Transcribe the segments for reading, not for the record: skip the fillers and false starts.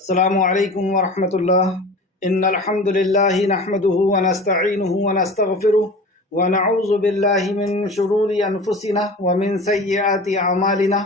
السلام علیکم ورحمۃ اللہ۔ ان الحمد للہ نحمده ونستعینه ونستغفره ونعوذ باللہ من شرور انفسنا ومن سیئات اعمالنا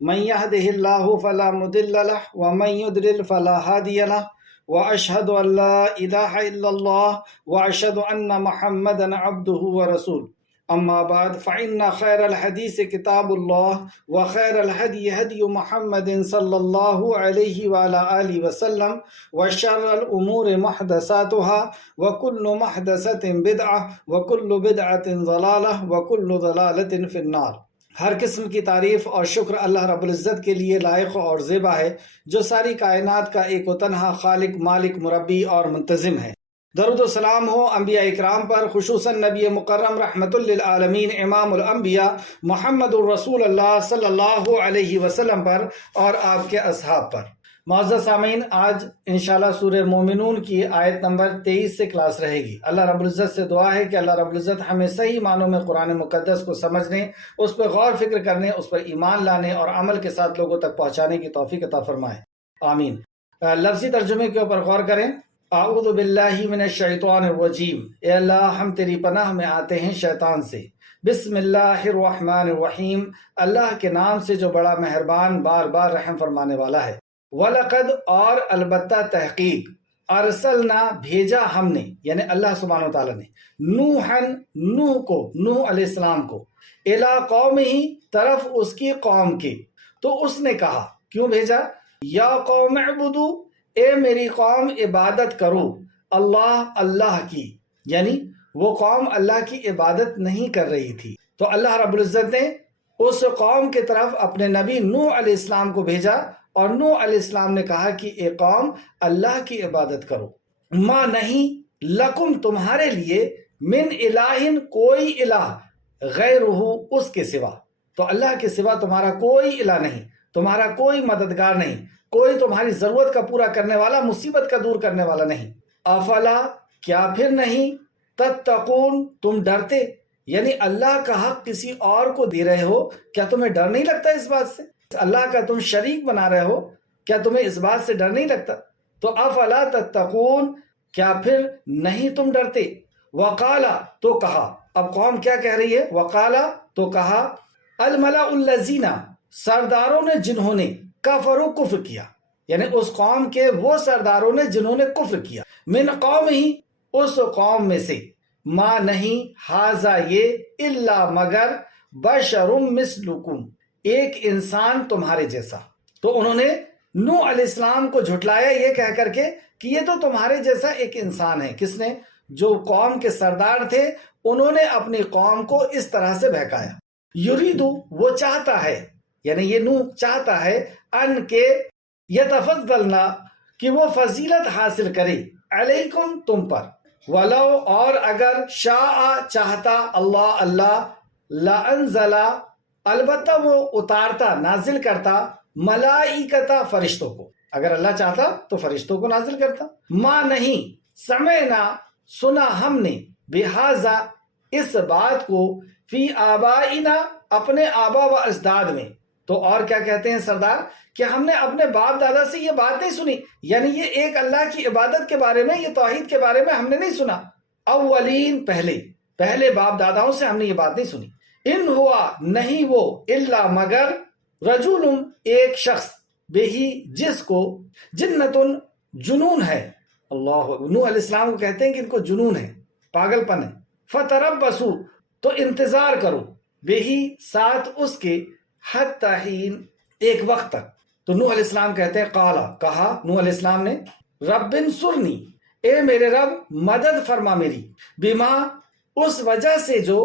من يهده الله فلا مضل له ومن يضلل فلا هادي له واشهد ان لا اله الا الله واشهد ان محمدا عبده ورسوله اما بعد فان خیر الحدیث کتاب اللہ وخیر الهدی هدی محمد صلی اللہ علیہ وعلی آلہ وسلم وشر الامور محدثاتها وكل محدثة بدعة وكل بدعة ضلالة وكل ضلالة في النار۔ ہر قسم کی تعریف اور شکر اللہ رب العزت کے لیے لائق اور زیبا ہے، جو ساری کائنات کا ایک و تنہا خالق، مالک، مربی اور منتظم ہے۔ درود و سلام ہو انبیاء اکرام پر، خصوصاً نبی مکرم رحمت للعالمین امام الانبیاء محمد الرسول اللہ صلی اللہ علیہ وسلم پر اور آپ کے اصحاب پر۔ معزز سامعین، آج انشاءاللہ سورہ مومنون کی آیت نمبر 23 سے کلاس رہے گی۔ اللہ رب العزت سے دعا ہے کہ اللہ رب العزت ہمیں صحیح معنوں میں قرآن مقدس کو سمجھنے، اس پر غور فکر کرنے، اس پر ایمان لانے اور عمل کے ساتھ لوگوں تک پہنچانے کی توفیق عطا فرمائے، آمین۔ لفظی ترجمے کے اوپر غور کریں۔ اعوذ باللہ من الشیطان الرجیم، اے اللہ ہم تیری پناہ میں آتے ہیں شیطان سے۔ بسم اللہ الرحمن الرحیم، اللہ کے نام سے جو بڑا مہربان بار بار رحم فرمانے والا ہے۔ وَلَقَدْ اور البتہ تحقیق، ارسلنا بھیجا ہم نے، یعنی اللہ سبحانہ و تعالیٰ نے، نوحًا نوح کو، نوح علیہ السلام کو، الی قومہ طرف اس کی قوم کے، تو اس نے کہا، کیوں بھیجا؟ یا قوم اعبدوا، اے میری قوم عبادت کرو، اللہ کی، یعنی وہ قوم اللہ کی عبادت نہیں کر رہی تھی، تو اللہ رب العزت نے اس قوم کے طرف اپنے نبی نوح علیہ السلام کو بھیجا، اور نوح علیہ السلام نے کہا کہ اے قوم اللہ کی عبادت کرو، ما نہیں لکم تمہارے لیے، من الہ کوئی الہ، غیرہ اس کے سوا، تو اللہ کے سوا تمہارا کوئی الہ نہیں، تمہارا کوئی مددگار نہیں، کوئی تمہاری ضرورت کا پورا کرنے والا، مصیبت کا دور کرنے والا نہیں۔ افلا کیا پھر نہیں، تتقون تم ڈرتے، یعنی اللہ کا حق کسی اور کو دے رہے ہو، کیا تمہیں ڈر نہیں لگتا اس بات سے؟ اللہ کا تم شریک بنا رہے ہو، کیا تمہیں اس بات سے ڈر نہیں لگتا؟ تو افلا تتقون کیا پھر نہیں تم ڈرتے؟ وقالا تو کہا، اب قوم کیا کہہ رہی ہے؟ وقالا تو کہا، الملأ الذین سرداروں نے جنہوں نے، کفروا کفر کیا، یعنی اس قوم کے وہ سرداروں نے جنہوں نے کفر کیا، من قوم ہی اس قوم میں سے، ما نہیں ھذا یہ، الا مگر، بشر مثلکم ایک انسان تمہارے جیسا، تو انہوں نے نوح علیہ السلام کو جھٹلایا یہ کہہ کر کے کہ یہ تو تمہارے جیسا ایک انسان ہے۔ کس نے؟ جو قوم کے سردار تھے، انہوں نے اپنی قوم کو اس طرح سے بہکایا۔ یریدو وہ چاہتا ہے، یعنی یہ نوح چاہتا ہے، ان کے یتفضلنا کہ وہ فضیلت حاصل کرے، علیکم تم پر، ولو اور اگر، شاء چاہتا، اللہ لانزل البتہ وہ اتارتا، نازل کرتا، ملائکتا فرشتوں کو، اگر اللہ چاہتا تو فرشتوں کو نازل کرتا۔ ما نہیں، سمعنا سنا ہم نے، بہذا اس بات کو، فی آبائنا اپنے آبا و اجداد میں، تو اور کیا کہتے ہیں سردار کہ ہم نے اپنے باپ دادا سے یہ بات نہیں سنی، یعنی یہ ایک اللہ کی عبادت کے بارے میں، یہ توحید کے بارے میں ہم نے نہیں سنا، اولین پہلے باپ داداؤں سے ہم نے یہ بات نہیں سنی۔ ان ہوا نہیں وہ، الا مگر، رجل ایک شخص، بہی جس کو، جنتن جنون ہے، اللہ نوح علیہ السلام کو کہتے ہیں کہ ان کو جنون ہے، پاگل پن ہے، فتربصوا تو انتظار کرو، بہی ساتھ اس کے، حتی حین ایک وقت تک۔ تو نوح علیہ السلام کہتے ہیں، قالا کہا نوح علیہ السلام نے، رب انصرنی اے میرے رب مدد فرما میری، بما اس وجہ سے جو،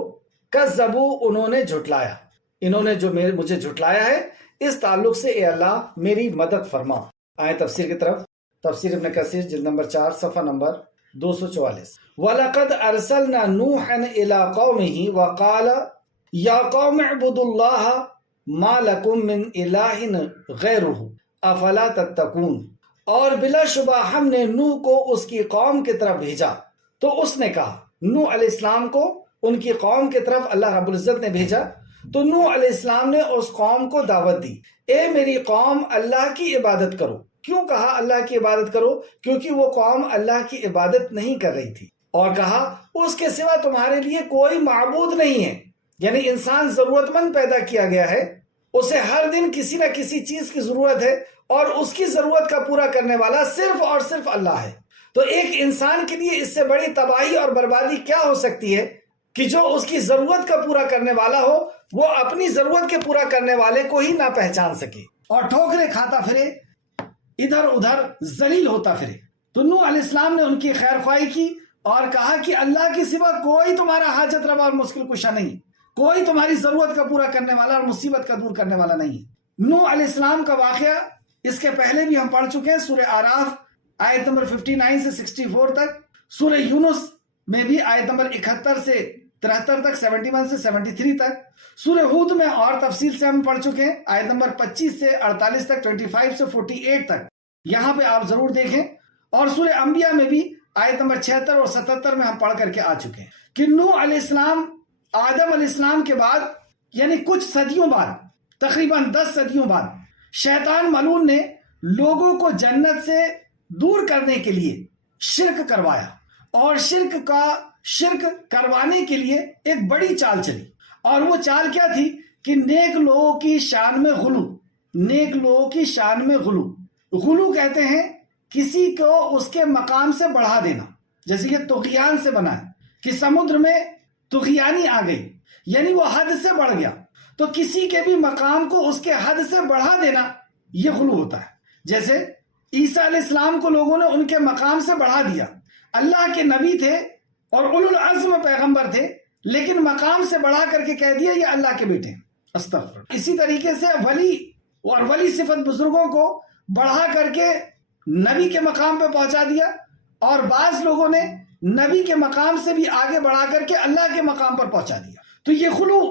کذبوا انہوں نے جھٹلایا، انہوں نے جو مجھے جھٹلایا ہے، اس تعلق سے اے اللہ میری مدد فرما۔ آئیں تفسیر کی طرف۔ تفسیر ابن کثیر جلد نمبر 4 صفحہ نمبر 244۔ وَلَقَدْ أَرْسَلْنَا نُوحًا إِلَىٰ قَوْمِهِ وَقَالَ يَا قَوْمِ اعْبُدُوا اللَّهَ مَا لَكُم مِّنْ إِلَٰهٍ غَيْرُهُ أَفَلَا تَتَّقُونَ، اور بلا شبہ ہم نے نوح کو اس کی قوم کی طرف بھیجا، تو اس نے کہا، نوح علیہ السلام کو ان کی قوم کی طرف اللہ رب العزت نے بھیجا، تو نوح علیہ السلام نے اس قوم کو دعوت دی، اے میری قوم اللہ کی عبادت کرو، کیوں کہا اللہ کی عبادت کرو؟ کیونکہ وہ قوم اللہ کی عبادت نہیں کر رہی تھی، اور کہا اس کے سوا تمہارے لیے کوئی معبود نہیں ہے۔ یعنی انسان ضرورت مند پیدا کیا گیا ہے، اسے ہر دن کسی نہ کسی چیز کی ضرورت ہے، اور اس کی ضرورت کا پورا کرنے والا صرف اور صرف اللہ ہے۔ تو ایک انسان کے لیے اس سے بڑی تباہی اور بربادی کیا ہو سکتی ہے کہ جو اس کی ضرورت کا پورا کرنے والا ہو وہ اپنی ضرورت کے پورا کرنے والے کو ہی نہ پہچان سکے اور ٹھوکریں کھاتا پھرے، ادھر ادھر ذلیل ہوتا پھرے۔ تو نوح علیہ السلام نے ان کی خیر خواہی کی اور کہا کہ اللہ کے سوا کوئی تمہارا حاجت روا اور مشکل کشا نہیں، کوئی تمہاری ضرورت کا پورا کرنے والا اور مصیبت کا دور کرنے والا نہیں ہے۔ نوح علیہ السلام کا واقعہ اس کے پہلے بھی ہم پڑھ چکے ہیں، سورہ اعراف آیت نمبر 59 سے 64 تک، سورہ یونس میں بھی آیت نمبر 71 سے 73 تک، 71 سے 73 تک، سورہ ہود میں اور تفصیل سے ہم پڑھ چکے ہیں، آیت نمبر 25 سے 48 تک، 25 سے 48 تک، یہاں پہ آپ ضرور دیکھیں۔ اور سورہ انبیاء میں بھی آیت نمبر 76 اور 77 میں ہم پڑھ کر کے آ چکے ہیں کہ نوح علیہ السلام آدم علیہ السلام کے بعد، یعنی کچھ صدیوں بعد، تقریباً 10 صدیوں بعد، شیطان ملعون نے لوگوں کو جنت سے دور کرنے کے لیے شرک کروایا، اور شرک کروانے کے لیے ایک بڑی چال چلی، اور وہ چال کیا تھی کہ نیک لوگوں کی شان میں غلو، نیک لوگوں کی شان میں غلو۔ غلو کہتے ہیں کسی کو اس کے مقام سے بڑھا دینا، جیسے یہ طغیان سے بنا ہے کہ سمندر میں طغیانی آ گئی، یعنی وہ حد سے بڑھ گیا، تو کسی کے بھی مقام کو اس کے حد سے بڑھا دینا یہ غلو ہوتا ہے۔ جیسے عیسیٰ علیہ السلام کو لوگوں نے ان کے مقام سے بڑھا دیا، اللہ کے نبی تھے اور اولو العزم پیغمبر تھے، لیکن مقام سے بڑھا کر کے کہہ دیا یہ اللہ کے بیٹے ہیں، استغفر۔ اسی طریقے سے ولی اور ولی صفت بزرگوں کو بڑھا کر کے نبی کے مقام پہ پہنچا دیا، اور بعض لوگوں نے نبی کے مقام سے بھی آگے بڑھا کر کے اللہ کے مقام پر پہنچا دیا۔ تو یہ غلو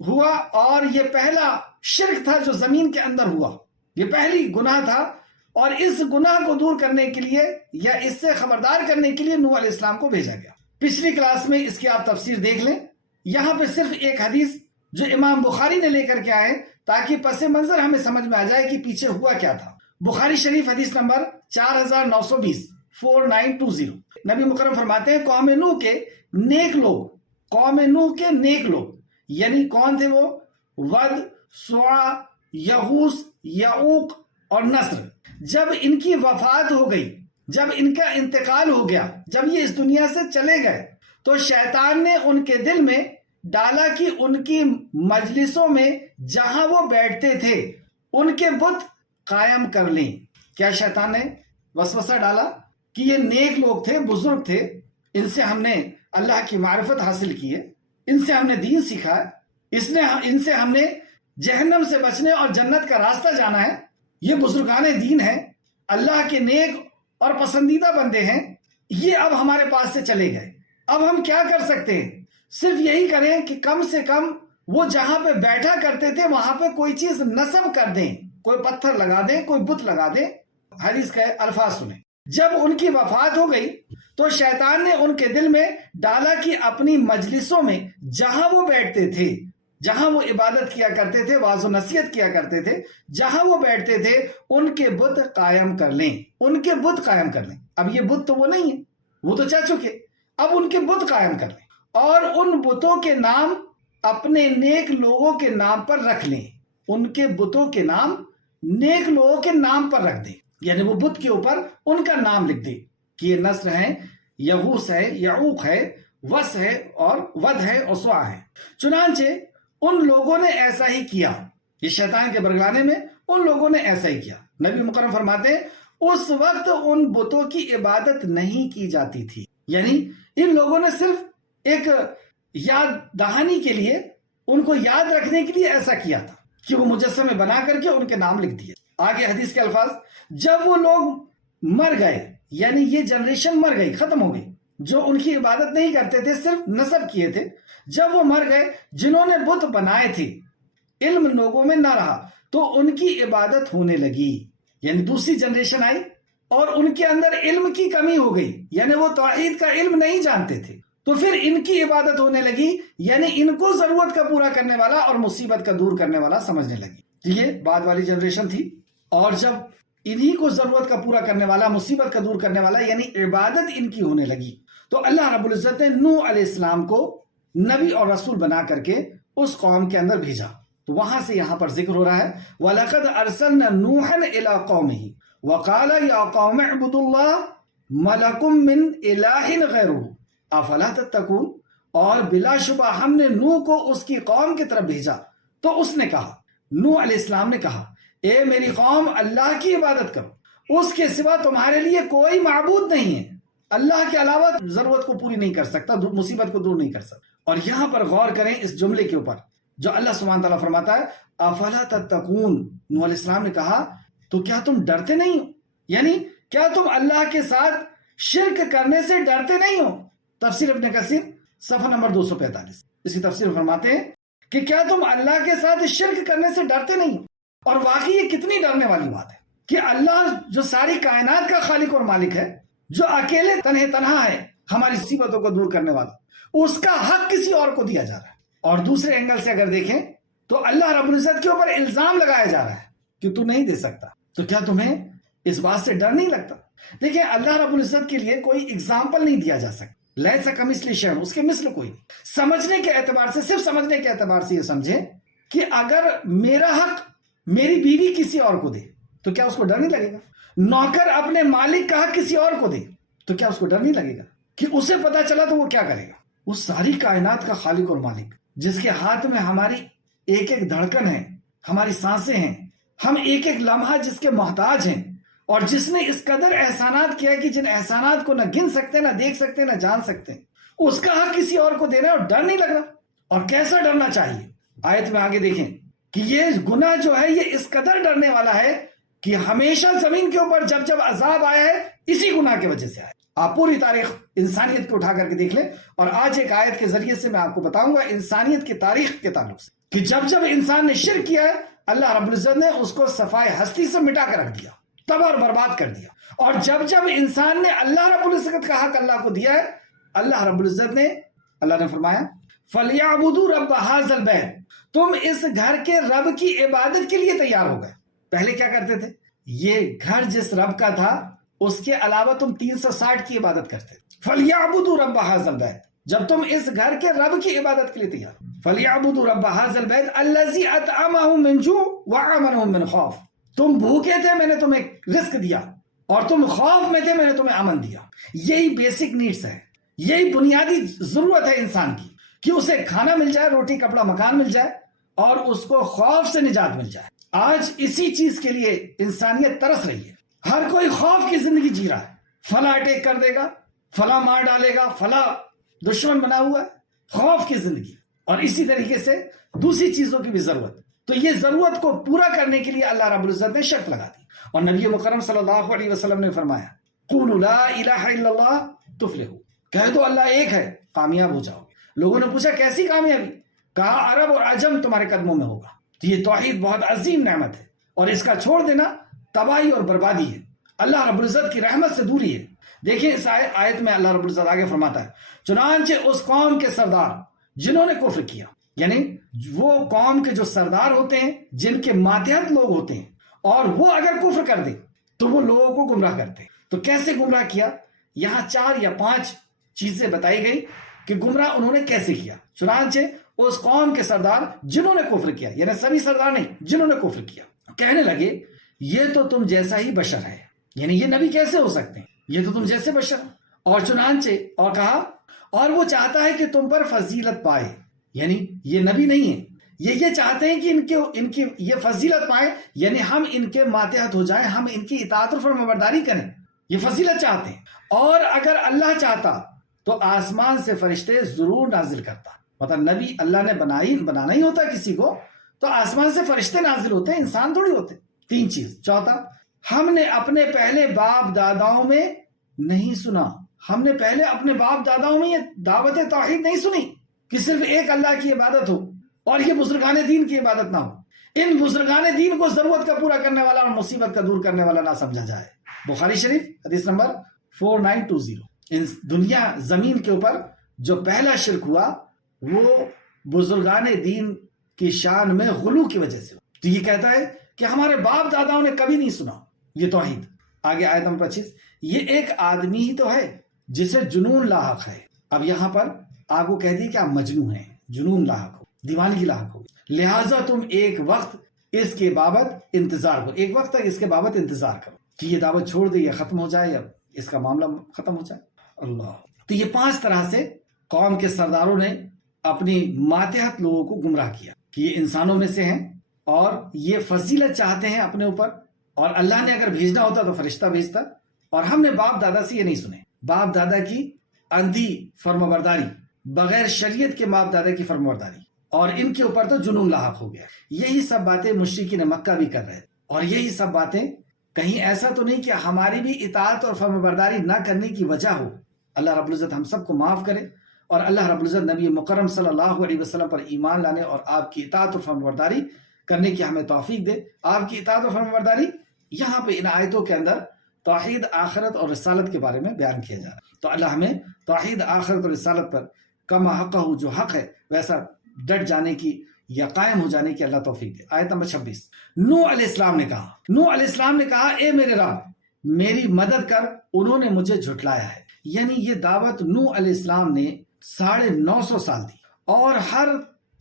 ہوا، اور یہ پہلا شرک تھا جو زمین کے اندر ہوا، یہ پہلی گناہ تھا، اور اس گناہ کو دور کرنے کے لیے یا اس سے خبردار کرنے کے لیے نوح علیہ السلام کو بھیجا گیا۔ پچھلی کلاس میں اس کی آپ تفسیر دیکھ لیں، یہاں پہ صرف ایک حدیث جو امام بخاری نے لے کر کے آئے تاکہ پس منظر ہمیں سمجھ میں آ جائے کہ پیچھے ہوا کیا تھا۔ بخاری شریف حدیث نمبر 4920 4920، نبی مکرم فرماتے ہیں قوم نوح کے نیک لوگ، قوم نوح کے نیک لوگ یعنی کون تھے وہ؟ ود، سوا، یغوث، یعوق اور نصر، جب ان کی وفات ہو گئی، جب ان کا انتقال ہو گیا، جب یہ اس دنیا سے چلے گئے، تو شیطان نے ان کے دل میں ڈالا کہ ان کی مجلسوں میں جہاں وہ بیٹھتے تھے ان کے بت قائم کر لیں۔ کیا شیطان نے وسوسہ ڈالا کہ یہ نیک لوگ تھے، بزرگ تھے، ان سے ہم نے اللہ کی معرفت حاصل کی ہے، ان سے ہم نے دین سیکھا ہے، ان سے ہم نے جہنم سے بچنے اور جنت کا راستہ جانا ہے، یہ بزرگان دین ہیں، اللہ کے نیک اور پسندیدہ بندے ہیں، یہ اب ہمارے پاس سے چلے گئے، اب ہم کیا کر سکتے ہیں؟ صرف یہی کریں کہ کم سے کم وہ جہاں پہ بیٹھا کرتے تھے وہاں پہ کوئی چیز نصب کر دیں، کوئی پتھر لگا دیں، کوئی بت لگا دیں۔ حدیث کے الفاظ سنیں، جب ان کی وفات ہو گئی تو شیطان نے ان کے دل میں ڈالا کہ اپنی مجلسوں میں جہاں وہ بیٹھتے تھے، جہاں وہ عبادت کیا کرتے تھے، واعظ و نصیحت کیا کرتے تھے، جہاں وہ بیٹھتے تھے ان کے بت قائم کر لیں، ان کے بت قائم کر لیں۔ اب یہ بت تو وہ نہیں ہے، وہ تو چل چکے، اب ان کے بت قائم کر لیں، اور ان بتوں کے نام اپنے نیک لوگوں کے نام پر رکھ لیں، ان کے بتوں کے نام نیک لوگوں کے نام پر رکھ دیں، یعنی وہ بت کے اوپر ان کا نام لکھ دیں کہ یہ نصر ہے، یغوث ہے، یعوق ہے، وس ہے اور ود ہے اور سوا ہے۔ چنانچہ ان لوگوں نے ایسا ہی کیا، یہ شیطان کے برگلانے میں ان لوگوں نے ایسا ہی کیا۔ نبی مکرم فرماتے ہیں اس وقت ان بتوں کی عبادت نہیں کی جاتی تھی، یعنی ان لوگوں نے صرف ایک یاد دہانی کے لیے، ان کو یاد رکھنے کے لیے ایسا کیا تھا کہ وہ مجسمے بنا کر کے ان کے نام لکھ دیے۔ آگے حدیث کے الفاظ، جب وہ لوگ مر گئے، یعنی یہ جنریشن مر گئی، ختم ہو گئی، جو ان کی عبادت نہیں کرتے تھے، صرف نصب کیے تھے، جب وہ مر گئے، جنہوں نے بت بنائے تھے، علم لوگوں میں نہ رہا تو ان کی عبادت ہونے لگی، یعنی دوسری جنریشن آئی اور ان کے اندر علم کی کمی ہو گئی، یعنی وہ توحید کا علم نہیں جانتے تھے، تو پھر ان کی عبادت ہونے لگی، یعنی ان کو ضرورت کا پورا کرنے والا اور مصیبت کا دور کرنے والا سمجھنے لگی۔ یہ بعد والی جنریشن تھی، اور جب انہی کو ضرورت کا پورا کرنے والا، مصیبت کا دور کرنے والا، یعنی عبادت ان کی ہونے لگی۔ تو اللہ رب العزت نے نوح علیہ السلام کو نبی اور رسول بنا کر کے اس قوم کے اندر بھیجا۔ تو وہاں سے یہاں پر ذکر ہو رہا ہے وَلَقَدْ أَرْسَلْنَا نُوحًا إِلَىٰ قَوْمِهِ وَقَالَ يَا قَوْمِ اعْبُدُوا اللَّهَ مَا لَكُم مِّنْ إِلَٰهٍ غَيْرُهُ أَفَلَا تَتَّقُونَ۔ اور بلا شبہ ہم نے نوح کو اس کی قوم کی طرف بھیجا تو اس نے کہا، نوح علیہ السلام نے کہا، اے میری قوم اللہ کی عبادت کرو، اس کے سوا تمہارے لیے کوئی معبود نہیں ہے، اللہ کے علاوہ ضرورت کو پوری نہیں کر سکتا، مصیبت کو دور نہیں کر سکتا۔ اور یہاں پر غور کریں اس جملے کے اوپر جو اللہ سبحانہ تعالیٰ فرماتا ہے افلا تتقون۔ نوح علیہ السلام نے کہا تو کیا تم ڈرتے نہیں ہو، یعنی کیا تم اللہ کے ساتھ شرک کرنے سے ڈرتے نہیں ہو؟ تفسیر ابن کثیر صفحہ نمبر 245 اس کی تفسیر فرماتے ہیں کہ کیا تم اللہ کے ساتھ شرک کرنے سے ڈرتے نہیں ہو؟ اور واقعی یہ کتنی ڈرنے والی بات ہے کہ اللہ جو ساری کائنات کا خالق اور مالک ہے، جو اکیلے تنہا ہے ہماری مصیبتوں کو دور کرنے والا، اس کا حق کسی اور کو دیا جا رہا ہے۔ اور دوسرے اینگل سے اگر دیکھیں تو اللہ رب العزت کے اوپر الزام لگایا جا رہا ہے کہ تو نہیں دے سکتا، تو کیا تمہیں اس بات سے ڈر نہیں لگتا؟ دیکھیں اللہ رب العزت کے لیے کوئی اگزامپل نہیں دیا جا سکتا، لیس کمثلہ شیء، اس کے مثل کوئی نہیں۔ سمجھنے کے اعتبار سے، صرف سمجھنے کے اعتبار سے یہ سمجھیں کہ اگر میرا حق میری بیوی کسی اور کو دے تو کیا اس کو ڈر نہیں لگے گا؟ نوکر اپنے مالک کا حق کسی اور کو دے تو کیا اس کو ڈر نہیں لگے گا کہ اسے پتا چلا تو وہ کیا کرے گا؟ وہ ساری کائنات کا خالق اور مالک جس کے ہاتھ میں ہماری ایک ایک دھڑکن ہے، ہماری سانسیں ہیں، ہم ایک ایک لمحہ جس کے محتاج ہیں، اور جس نے اس قدر احسانات کیا ہے کہ جن احسانات کو نہ گن سکتے، نہ دیکھ سکتے، نہ جان سکتے، اس کا حق کسی اور کو دینا ہے اور ڈر نہیں لگ رہا؟ اور کیسا ڈرنا چاہیے؟ آیت میں آگے دیکھیں کہ یہ گناہ جو ہے یہ اس قدر ڈرنے والا ہے کہ ہمیشہ زمین کے اوپر جب جب عذاب آیا ہے اسی گناہ کی وجہ سے آیا۔ آپ پوری تاریخ انسانیت کو اٹھا کر کے دیکھ لیں، اور آج ایک آیت کے ذریعے سے میں آپ کو بتاؤں گا انسانیت کی تاریخ کے تعلق سے کہ جب جب انسان نے شرک کیا ہے اللہ رب العزت نے اس کو صفائے ہستی سے مٹا کر رکھ دیا، تباہ اور برباد کر دیا۔ اور جب جب انسان نے اللہ رب العزت کا حق اللہ کو دیا ہے، اللہ رب العزت نے، اللہ نے فرمایا فَلْيَعْبُدُوا رَبَّ هَٰذَا الْبَيْتِ، تم اس گھر کے رب کی عبادت کے لیے تیار ہو گئے۔ پہلے کیا کرتے تھے؟ یہ گھر جس رب کا تھا اس کے علاوہ تم 360 کی عبادت کرتے تھے۔ فَلْيَعْبُدُوا رَبَّ هَٰذَا الْبَيْتِ، جب تم اس گھر کے رب کی عبادت کے لیے تیار ہو، فَلْيَعْبُدُوا رَبَّ هَٰذَا الْبَيْتِ الَّذِي أَطْعَمَهُم مِّن جُوعٍ وَآمَنَهُم مِّن خَوْفٍ، تم بھوکے تھے میں نے تمہیں رزق دیا، اور تم خوف میں تھے میں نے تمہیں امن دیا۔ یہی بیسک نیڈس ہے، یہی بنیادی ضرورت ہے انسان کی کہ اسے کھانا مل جائے، روٹی کپڑا مکان مل جائے، اور اس کو خوف سے نجات مل جائے۔ آج اسی چیز کے لیے انسانیت ترس رہی ہے، ہر کوئی خوف کی زندگی جی رہا ہے، فلاں اٹیک کر دے گا، فلاں مار ڈالے گا، فلاں دشمن بنا ہوا ہے، خوف کی زندگی۔ اور اسی طریقے سے دوسری چیزوں کی بھی ضرورت، تو یہ ضرورت کو پورا کرنے کے لیے اللہ رب العزت نے شرط لگا دی، اور نبی مکرم صلی اللہ علیہ وسلم نے فرمایا قولوا لا الہ الا اللہ تفلحوا، کہہ دو اللہ ایک ہے کامیاب ہو جاؤ گے۔ لوگوں نے پوچھا کیسی کامیابی؟ کہا عرب اور عجم تمہارے قدموں میں ہوگا۔ تو یہ توحید بہت عظیم نعمت ہے، اور اس کا چھوڑ دینا تباہی اور بربادی ہے، اللہ رب العزت کی رحمت سے دوری ہے۔ دیکھیں اس آیت میں اللہ رب العزت آگے فرماتا ہے چنانچہ اس قوم کے سردار جنہوں نے کفر کیا، یعنی وہ قوم کے جو سردار ہوتے ہیں جن کے ماتحت لوگ ہوتے ہیں، اور وہ اگر کفر کر دیں تو وہ لوگوں کو گمراہ کرتے ہیں۔ تو کیسے گمراہ کیا؟ یہاں 4 یا 5 چیزیں بتائی گئی کہ گمراہ انہوں نے کیسے کیا۔ چنانچہ اس قوم کے سردار جنہوں نے کفر کیا، یعنی سبھی سردار نہیں، جنہوں نے کفر کیا، کہنے لگے یہ تو تم جیسا ہی بشر ہے، یعنی یہ نبی کیسے ہو سکتے ہیں، یہ تو تم جیسے بشر۔ اور چنانچہ اور کہا اور وہ چاہتا ہے کہ تم پر فضیلت پائے، یعنی یہ نبی نہیں ہے، یہ چاہتے ہیں کہ ان کی یہ فضیلت پائے، یعنی ہم ان کے ماتحت ہو جائیں، ہم ان کی اطاعت اور فرمانبرداری کریں، یہ فضیلت چاہتے ہیں۔ اور اگر اللہ چاہتا تو آسمان سے فرشتے ضرور نازل کرتا، مطلب نبی اللہ نے بنانا ہی ہوتا کسی کو تو آسمان سے فرشتے نازل ہوتے ہیں، انسان تھوڑی ہوتے۔ 3 چیز۔ چوتھا، ہم نے اپنے پہلے باپ داداؤں میں نہیں سنا، ہم نے پہلے اپنے باپ داداؤں میں یہ دعوت توحید نہیں سنی کہ صرف ایک اللہ کی عبادت ہو اور یہ بزرگان دین کی عبادت نہ ہو، ان بزرگان دین کو ضرورت کا پورا کرنے والا اور مصیبت کا دور کرنے والا نہ سمجھا جائے۔ بخاری شریف حدیث نمبر 4920۔ ان دنیا زمین کے اوپر جو پہلا شرک ہوا وہ بزرگان دین کی شان میں غلو کی وجہ سے، تو یہ کہتا ہے کہ ہمارے باپ داداؤں نے کبھی نہیں سنا، یہ توحید. آگے آیت نمبر 25، یہ ایک آدمی ہی تو ہے جسے جنون لاحق ہے. اب یہاں پر آپ کو کہہ دی کہ آپ مجنون ہیں، جنون لاحق ہو، دیوانگی لاحق ہو، لہٰذا تم ایک وقت اس کے بابت انتظار کرو، ایک وقت تک اس کے بابت انتظار کرو کہ یہ دعوت چھوڑ دے یا ختم ہو جائے یا اس کا معاملہ ختم ہو جائے. اللہ. تو یہ 5 طرح سے قوم کے سرداروں نے اپنی ماتحت لوگوں کو گمراہ کیا کہ یہ انسانوں میں سے ہیں اور یہ فضیلت چاہتے ہیں اپنے اوپر، اور اللہ نے اگر بھیجنا ہوتا تو فرشتہ بھیجتا، اور ہم نے باپ دادا سے یہ نہیں سنے. باپ دادا کی اندھی فرمانبرداری، بغیر شریعت کے باپ دادا کی فرمانبرداری، اور ان کے اوپر تو جنون لاحق ہو گیا. یہی سب باتیں مشرکین مکہ بھی کر رہے ہیں، اور یہی سب باتیں کہیں ایسا تو نہیں کہ ہماری بھی اطاعت اور فرمانبرداری نہ کرنے کی وجہ ہو. اللہ رب العزت ہم سب کو معاف کرے، اور اللہ رب العزت نبی مکرم صلی اللہ علیہ وسلم پر ایمان لانے اور آپ کی اطاعت اور فرمانبرداری کرنے کی ہمیں توفیق دے. آپ کی اطاعت اور فرمانبرداری یہاں پہ ان آیتوں کے اندر توحید آخرت اور رسالت کے بارے میں بیان کیا جا رہا ہے. تو اللہ ہمیں توحید آخرت اور رسالت پر کما حقہ، جو حق ہے ویسا ڈٹ جانے کی یا قائم ہو جانے کی اللہ توفیق دے. آیت نمبر 26، نوح علیہ السلام نے کہا، نوح علیہ السلام نے کہا اے میرے رب میری مدد کر، انہوں نے مجھے جھٹلایا ہے. یعنی یہ دعوت نوح علیہ السلام نے 950 سال دی، اور ہر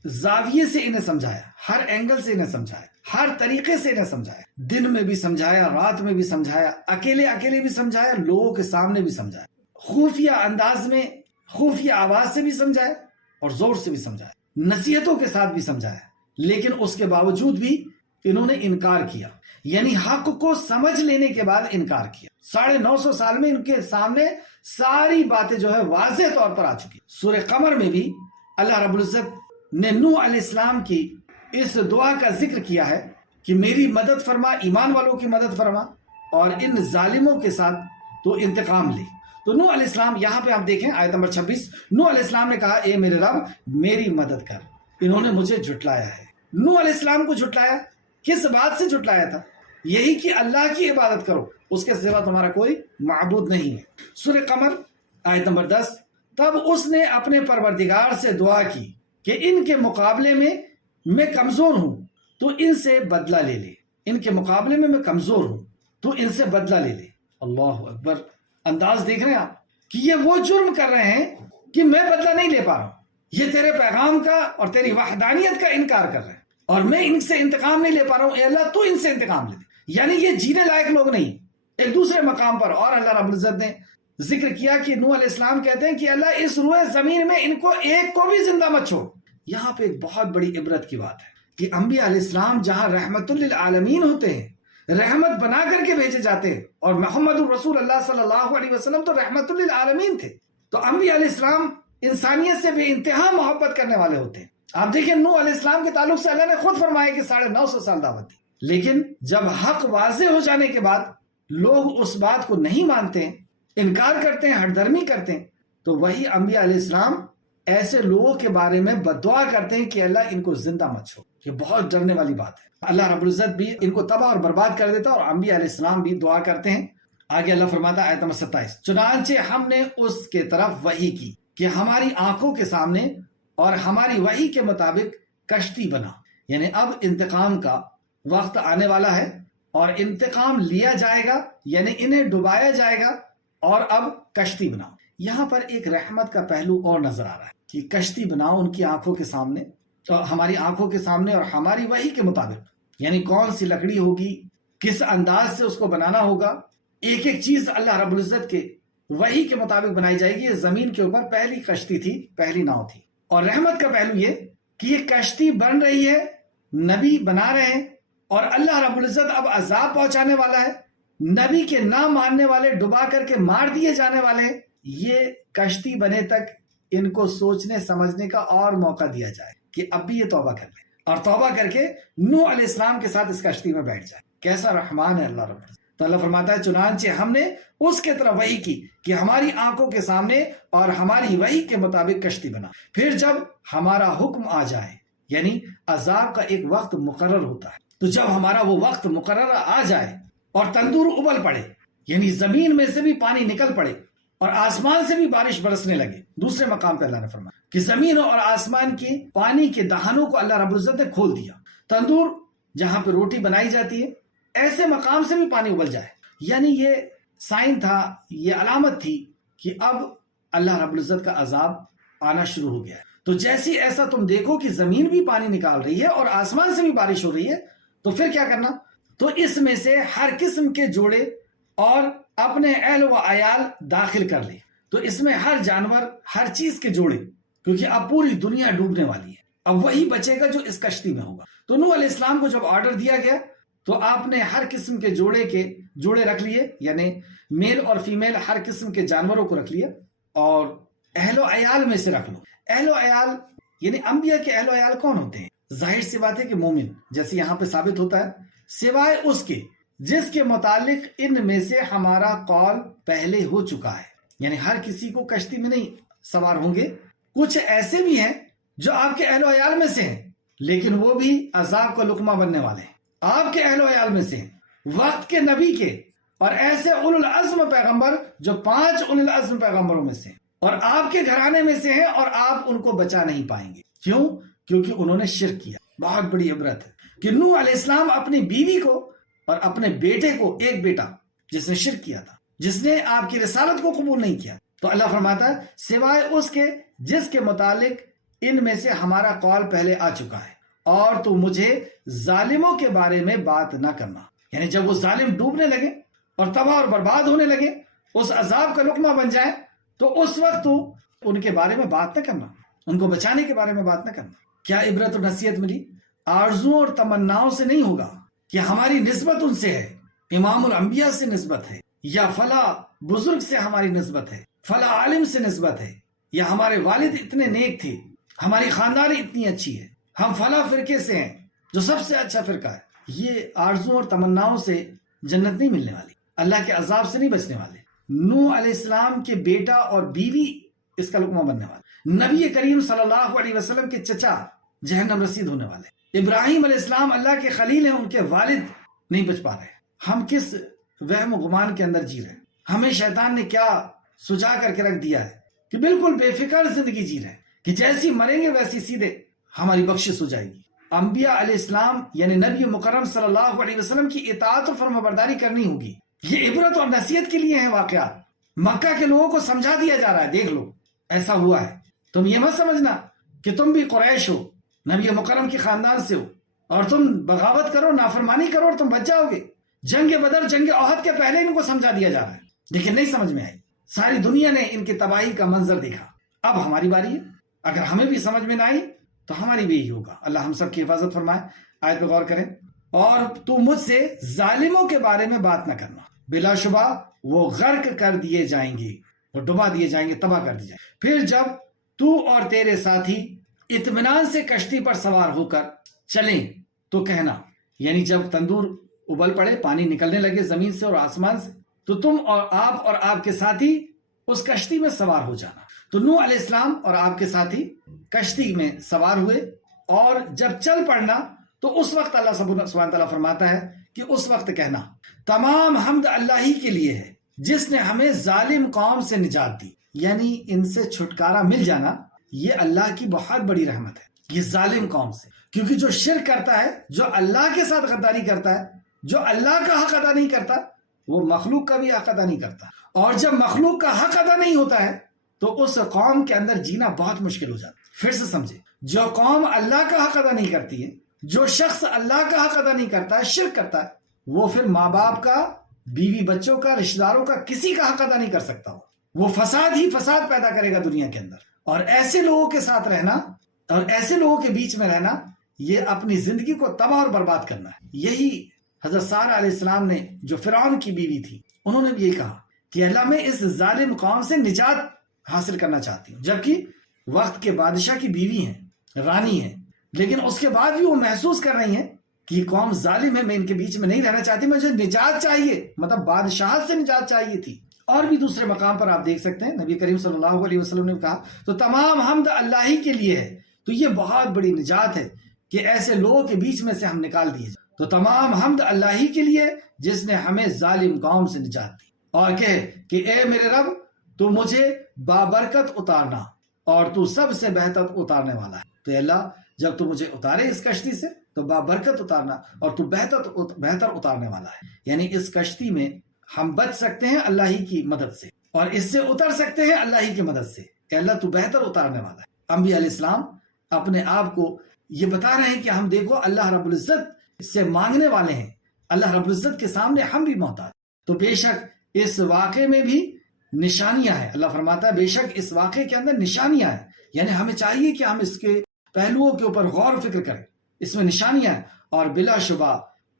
زاویے سے انہیں سمجھایا، ہر اینگل سے انہیں سمجھایا، ہر طریقے سے انہیں سمجھایا، دن میں بھی سمجھایا، رات میں بھی سمجھایا، اکیلے بھی سمجھایا، لوگوں کے سامنے بھی سمجھایا، خفیہ انداز میں، خفیہ آواز سے بھی سمجھایا اور زور سے بھی سمجھایا، نصیحتوں کے ساتھ بھی سمجھایا. لیکن اس کے باوجود بھی انہوں نے انکار کیا، یعنی حق کو سمجھ لینے کے بعد انکار کیا. 950 سال میں ان کے سامنے ساری باتیں جو ہے واضح طور پر آ چکی. سورہ قمر میں بھی اللہ رب العزت نے نوح علیہ السلام کی اس دعا کا ذکر کیا ہے کہ میری مدد فرما، ایمان والوں کی مدد فرما، اور ان ظالموں کے ساتھ تو انتقام لے. تو نوح علیہ السلام یہاں پہ آپ دیکھیں آیت نمبر 26، نوح علیہ السلام نے کہا اے میرے رب میری مدد کر، انہوں نے مجھے جھٹلایا ہے. نوح علیہ السلام کو جھٹلایا، کس بات سے جھٹلایا تھا؟ یہی کہ اللہ کی عبادت کرو، اس کے سوا تمہارا کوئی معبود نہیں ہے. سورہ قمر آیت نمبر 10، تب اس نے اپنے پروردگار سے دعا کی کہ ان کے مقابلے میں کمزور ہوں تو ان سے بدلہ لے لے، ان کے مقابلے میں کمزور ہوں تو ان سے بدلہ لے لے. اللہ اکبر. انداز دیکھ رہے ہیں آپ کہ یہ وہ جرم کر رہے ہیں کہ میں بدلہ نہیں لے پا رہا ہوں، یہ تیرے پیغام کا اور تیری وحدانیت کا انکار کر رہے ہیں، اور میں ان سے انتقام نہیں لے پا رہا ہوں، اے اللہ تو ان سے انتقام لے دے. یعنی یہ جینے لائق لوگ نہیں. ایک دوسرے مقام پر اور اللہ رب العزت نے ذکر کیا کہ نوح علیہ السلام کہتے ہیں کہ اللہ اس روئے زمین میں ان کو ایک کو بھی زندہ مت چھوڑ. یہاں پہ ایک بہت بڑی عبرت کی بات ہے کہ انبیاء علیہ السلام جہاں رحمت للعالمین ہوتے ہیں، رحمت بنا کر کے بھیجے جاتے ہیں، اور محمد الرسول اللہ صلی اللہ علیہ وسلم تو رحمت للعالمین تھے، تو انبیاء علیہ السلام انسانیت سے بے انتہا محبت کرنے والے ہوتے ہیں. آپ دیکھیں نوح علیہ السلام کے تعلق سے اللہ نے خود فرمایا کہ 950 سال دعوت دی. لیکن جب حق واضح ہو جانے کے بعد لوگ اس بات کو نہیں مانتے ہیں، انکار کرتے ہیں، ہٹ درمی کرتے ہیں، تو وہی انبیاء علیہ السلام ایسے لوگوں کے بارے میں بددعا کرتے ہیں کہ اللہ ان کو زندہ مت چھوڑ. یہ بہت ڈرنے والی بات ہے. اللہ رب العزت بھی ان کو تباہ اور برباد کر دیتا، اور انبیاء علیہ السلام بھی دعا کرتے ہیں. آگے اللہ فرماتا ہے آیت نمبر 27، چنانچہ ہم نے اس کے طرف وحی کی کہ ہماری آنکھوں کے سامنے اور ہماری وحی کے مطابق کشتی بنا. یعنی اب انتقام کا وقت آنے والا ہے اور انتقام لیا جائے گا، یعنی انہیں ڈبایا جائے گا، اور اب کشتی بناؤ. یہاں پر ایک رحمت کا پہلو اور نظر آ رہا ہے کہ کشتی بناؤ ان کی آنکھوں کے سامنے، اور ہماری آنکھوں کے سامنے اور ہماری وحی کے مطابق. یعنی کون سی لکڑی ہوگی، کس انداز سے اس کو بنانا ہوگا، ایک ایک چیز اللہ رب العزت کے وحی کے مطابق بنائی جائے گی. یہ زمین کے اوپر پہلی کشتی تھی، پہلی ناؤ تھی. اور رحمت کا پہلو یہ کہ یہ کشتی بن رہی ہے، نبی بنا رہے ہیں، اور اللہ رب العزت اب عذاب پہنچانے والا ہے، نبی کے نہ ماننے والے ڈبا کر کے مار دیے جانے والے ہیں. یہ کشتی بنے تک ان کو سوچنے سمجھنے کا اور موقع دیا جائے کہ اب بھی یہ توبہ کر لیں، اور توبہ کر کے نوح علیہ السلام کے ساتھ اس کشتی میں بیٹھ جائے. کیسا رحمان ہے اللہ رب العزت. تو اللہ فرماتا ہے چنانچہ ہم نے اس کے طرف وحی کی کہ ہماری آنکھوں کے سامنے اور ہماری وحی کے مطابق کشتی بنا. پھر جب ہمارا حکم آ جائے، یعنی عذاب کا ایک وقت مقرر ہوتا ہے، تو جب ہمارا وہ وقت مقرر آ جائے اور تندور ابل پڑے، یعنی زمین میں سے بھی پانی نکل پڑے اور آسمان سے بھی بارش برسنے لگے. دوسرے مقام پہ اللہ نے فرمایا کہ زمین اور آسمان کی پانی کے دہانوں کو اللہ رب العزت نے کھول دیا. تندور جہاں پہ روٹی بنائی جاتی ہے، ایسے مقام سے بھی پانی ابل جائے. یعنی یہ سائن تھا، یہ علامت تھی کہ اب اللہ رب العزت کا عذاب آنا شروع ہو گیا ہے. تو جیسی ایسا تم دیکھو کہ زمین بھی پانی نکال رہی ہے اور آسمان سے بھی بارش ہو رہی ہے، تو پھر کیا کرنا؟ تو اس میں سے ہر قسم کے جوڑے اور اپنے اہل و عیال داخل کر لے. تو اس میں ہر جانور، ہر چیز کے جوڑے، کیونکہ اب پوری دنیا ڈوبنے والی ہے. اب وہی بچے گا جو اس کشتی میں ہوگا. تو نوح علیہ السلام کو جب آرڈر دیا گیا تو آپ نے ہر قسم کے جوڑے رکھ لیے، یعنی میل اور فیمیل ہر قسم کے جانوروں کو رکھ لیے، اور اہل و عیال میں سے رکھ لو. اہل و عیال یعنی انبیاء کے اہل و عیال کون ہوتے ہیں؟ ظاہر سی بات ہے کہ مومن، جیسے یہاں پہ ثابت ہوتا ہے، سوائے اس کے جس کے متعلق ان میں سے ہمارا قول پہلے ہو چکا ہے. یعنی ہر کسی کو کشتی میں نہیں سوار ہوں گے. کچھ ایسے بھی ہیں جو آپ کے اہل و عیال میں سے ہیں، لیکن وہ بھی عذاب کا لقمہ بننے والے ہیں. آپ کے اہل و عیال میں سے ہیں، وقت کے نبی کے، اور ایسے اولو العزم پیغمبر جو 5 اولو العزم پیغمبروں میں سے ہیں، اور آپ کے گھرانے میں سے ہیں، اور آپ ان کو بچا نہیں پائیں گے. کیوں؟ کیونکہ انہوں نے شرک کیا. بہت بڑی عبرت ہے کہ نوح علیہ السلام اپنی بیوی کو اور اپنے بیٹے کو، ایک بیٹا جس نے شرک کیا تھا، جس نے آپ کی رسالت کو قبول نہیں کیا، تو اللہ فرماتا ہے سوائے اس کے جس کے متعلق ان میں سے ہمارا قول پہلے آ چکا ہے، اور تو مجھے ظالموں کے بارے میں بات نہ کرنا. یعنی جب وہ ظالم ڈوبنے لگے اور تباہ اور برباد ہونے لگے، اس عذاب کا لقمہ بن جائے، تو اس وقت تو ان کے بارے میں بات نہ کرنا، ان کو بچانے کے بارے میں بات نہ کرنا. کیا عبرت و نصیحت ملی؟ آرزو اور تمناؤں سے نہیں ہوگا کہ ہماری نسبت ان سے ہے، امام الانبیاء سے نسبت ہے، یا فلاں بزرگ سے ہماری نسبت ہے، فلاں عالم سے نسبت ہے، یا ہمارے والد اتنے نیک تھے، ہماری خاندانی اتنی اچھی ہے، ہم فلاں فرقے سے ہیں جو سب سے اچھا فرقہ ہے. یہ آرزو اور تمناؤں سے جنت نہیں ملنے والی، اللہ کے عذاب سے نہیں بچنے والے. نوح علیہ السلام کے بیٹا اور بیوی اس کا لقمہ بننے والے. نبی کریم صلی اللہ علیہ وسلم کے چچا جہنم رسید ہونے والے. ابراہیم علیہ السلام اللہ کے خلیل ہیں، ان کے والد نہیں بچ پا رہے. ہم کس وہم و گمان کے اندر جی رہے ہیں؟ ہمیں شیطان نے کیا سجا کر کے رکھ دیا ہے کہ بالکل بے فکر زندگی جی رہے ہیں کہ جیسی مریں گے ویسی سیدھے ہماری بخشش ہو جائے گی. انبیاء علیہ السلام یعنی نبی مکرم صلی اللہ علیہ وسلم کی اطاعت و فرمانبرداری کرنی ہوگی. یہ عبرت اور نصیحت کے لیے ہیں واقعات. مکہ کے لوگوں کو سمجھا دیا جا رہا ہے، دیکھ لو ایسا ہوا ہے. تم یہ مت سمجھنا کہ تم بھی قریش ہو، نبی مکرم کے خاندان سے ہو، اور تم بغاوت کرو، نافرمانی کرو اور تم بچ جاؤ گے. جنگ بدر، جنگ احد کے پہلے ان کو سمجھا دیا جا رہا ہے، لیکن نہیں سمجھ میں آئی. ساری دنیا نے ان کی تباہی کا منظر دیکھا. اب ہماری باری ہے. اگر ہمیں بھی سمجھ میں نہ آئی تو ہماری بھی یہی ہوگا. اللہ ہم سب کی حفاظت فرمائے. آیت پہ غور کریں. اور تو مجھ سے ظالموں کے بارے میں بات نہ کرنا، بلا شبہ وہ غرق کر دیے جائیں گے، وہ ڈبا دیے جائیں گے، تباہ کر دیے جائیں گے. پھر جب تو اور تیرے ساتھی اطمینان سے کشتی پر سوار ہو کر چلیں تو کہنا، یعنی جب تندور ابل پڑے، پانی نکلنے لگے زمین سے اور آسمان سے، تو تم اور آپ کے ساتھی اس کشتی میں سوار ہو جانا. تو نوح علیہ السلام اور آپ کے ساتھی کشتی میں سوار ہوئے، اور جب چل پڑنا تو اس وقت اللہ سبحانہ تعالیٰ فرماتا ہے کہ اس وقت کہنا تمام حمد اللہ ہی کے لیے ہے جس نے ہمیں ظالم قوم سے نجات دی. یعنی ان سے چھٹکارا مل جانا یہ اللہ کی بہت بڑی رحمت ہے، یہ ظالم قوم سے. کیونکہ جو شرک کرتا ہے، جو اللہ کے ساتھ غداری کرتا ہے، جو اللہ کا حق ادا نہیں کرتا، وہ مخلوق کا بھی حق ادا نہیں کرتا. اور جب مخلوق کا حق ادا نہیں ہوتا ہے تو اس قوم کے اندر جینا بہت مشکل ہو جاتا ہے. پھر سے سمجھے، جو قوم اللہ کا حق ادا نہیں کرتی ہے، جو شخص اللہ کا حق ادا نہیں کرتا ہے، شرک کرتا ہے، وہ پھر ماں باپ کا، بیوی بچوں کا، رشتہ داروں کا، کسی کا حق ادا نہیں کر سکتا. وہ فساد ہی فساد پیدا کرے گا دنیا کے اندر. اور ایسے لوگوں کے ساتھ رہنا اور ایسے لوگوں کے بیچ میں رہنا، یہ اپنی زندگی کو تباہ اور برباد کرنا ہے. یہی حضرت سارہ علیہ السلام نے، جو فرعون کی بیوی تھی، انہوں نے بھی یہی کہا کہ اللہ میں اس ظالم قوم سے نجات حاصل کرنا چاہتی ہوں. جبکہ وقت کے بادشاہ کی بیوی ہیں، رانی ہیں، لیکن اس کے بعد بھی وہ محسوس کر رہی ہیں کہ یہ قوم ظالم ہے، میں ان کے بیچ میں نہیں رہنا چاہتی، مجھے نجات چاہیے. مطلب بادشاہت سے نجات چاہیے تھی. اور بھی دوسرے مقام پر آپ دیکھ سکتے ہیں نبی کریم صلی اللہ علیہ وسلم نے کہا تو تمام حمد اللہ ہی کے لیے ہے. تو یہ بہت بڑی نجات ہے کہ ایسے لوگوں کے بیچ میں سے ہم نکال دیے جائیں. تو تمام حمد اللہ ہی کے لیے جس نے ہمیں ظالم قوم سے نجات دی. اور کہے کہ اے میرے رب، تو مجھے بابرکت اتارنا اور تو سب سے بہتر اتارنے والا ہے. تو اللہ جب تو مجھے اتارے اس کشتی سے تو بابرکت اتارنا، اور تو بہتر اتارنے والا ہے. یعنی اس کشتی میں ہم بچ سکتے ہیں اللہ ہی کی مدد سے، اور اس سے اتر سکتے ہیں اللہ ہی کی مدد سے. کہ اللہ تو بہتر اتارنے والا ہے. انبیاء علیہ السلام اپنے آپ کو یہ بتا رہے ہیں کہ ہم دیکھو اللہ رب العزت سے مانگنے والے ہیں، اللہ رب العزت کے سامنے ہم بھی محتاج. تو بے شک اس واقعے میں بھی نشانیاں ہیں. اللہ فرماتا ہے بے شک اس واقعے کے اندر نشانیاں ہیں. یعنی ہمیں چاہیے کہ ہم اس کے پہلوؤں کے اوپر غور و فکر کریں. اس میں نشانیاں ہیں اور بلا شبہ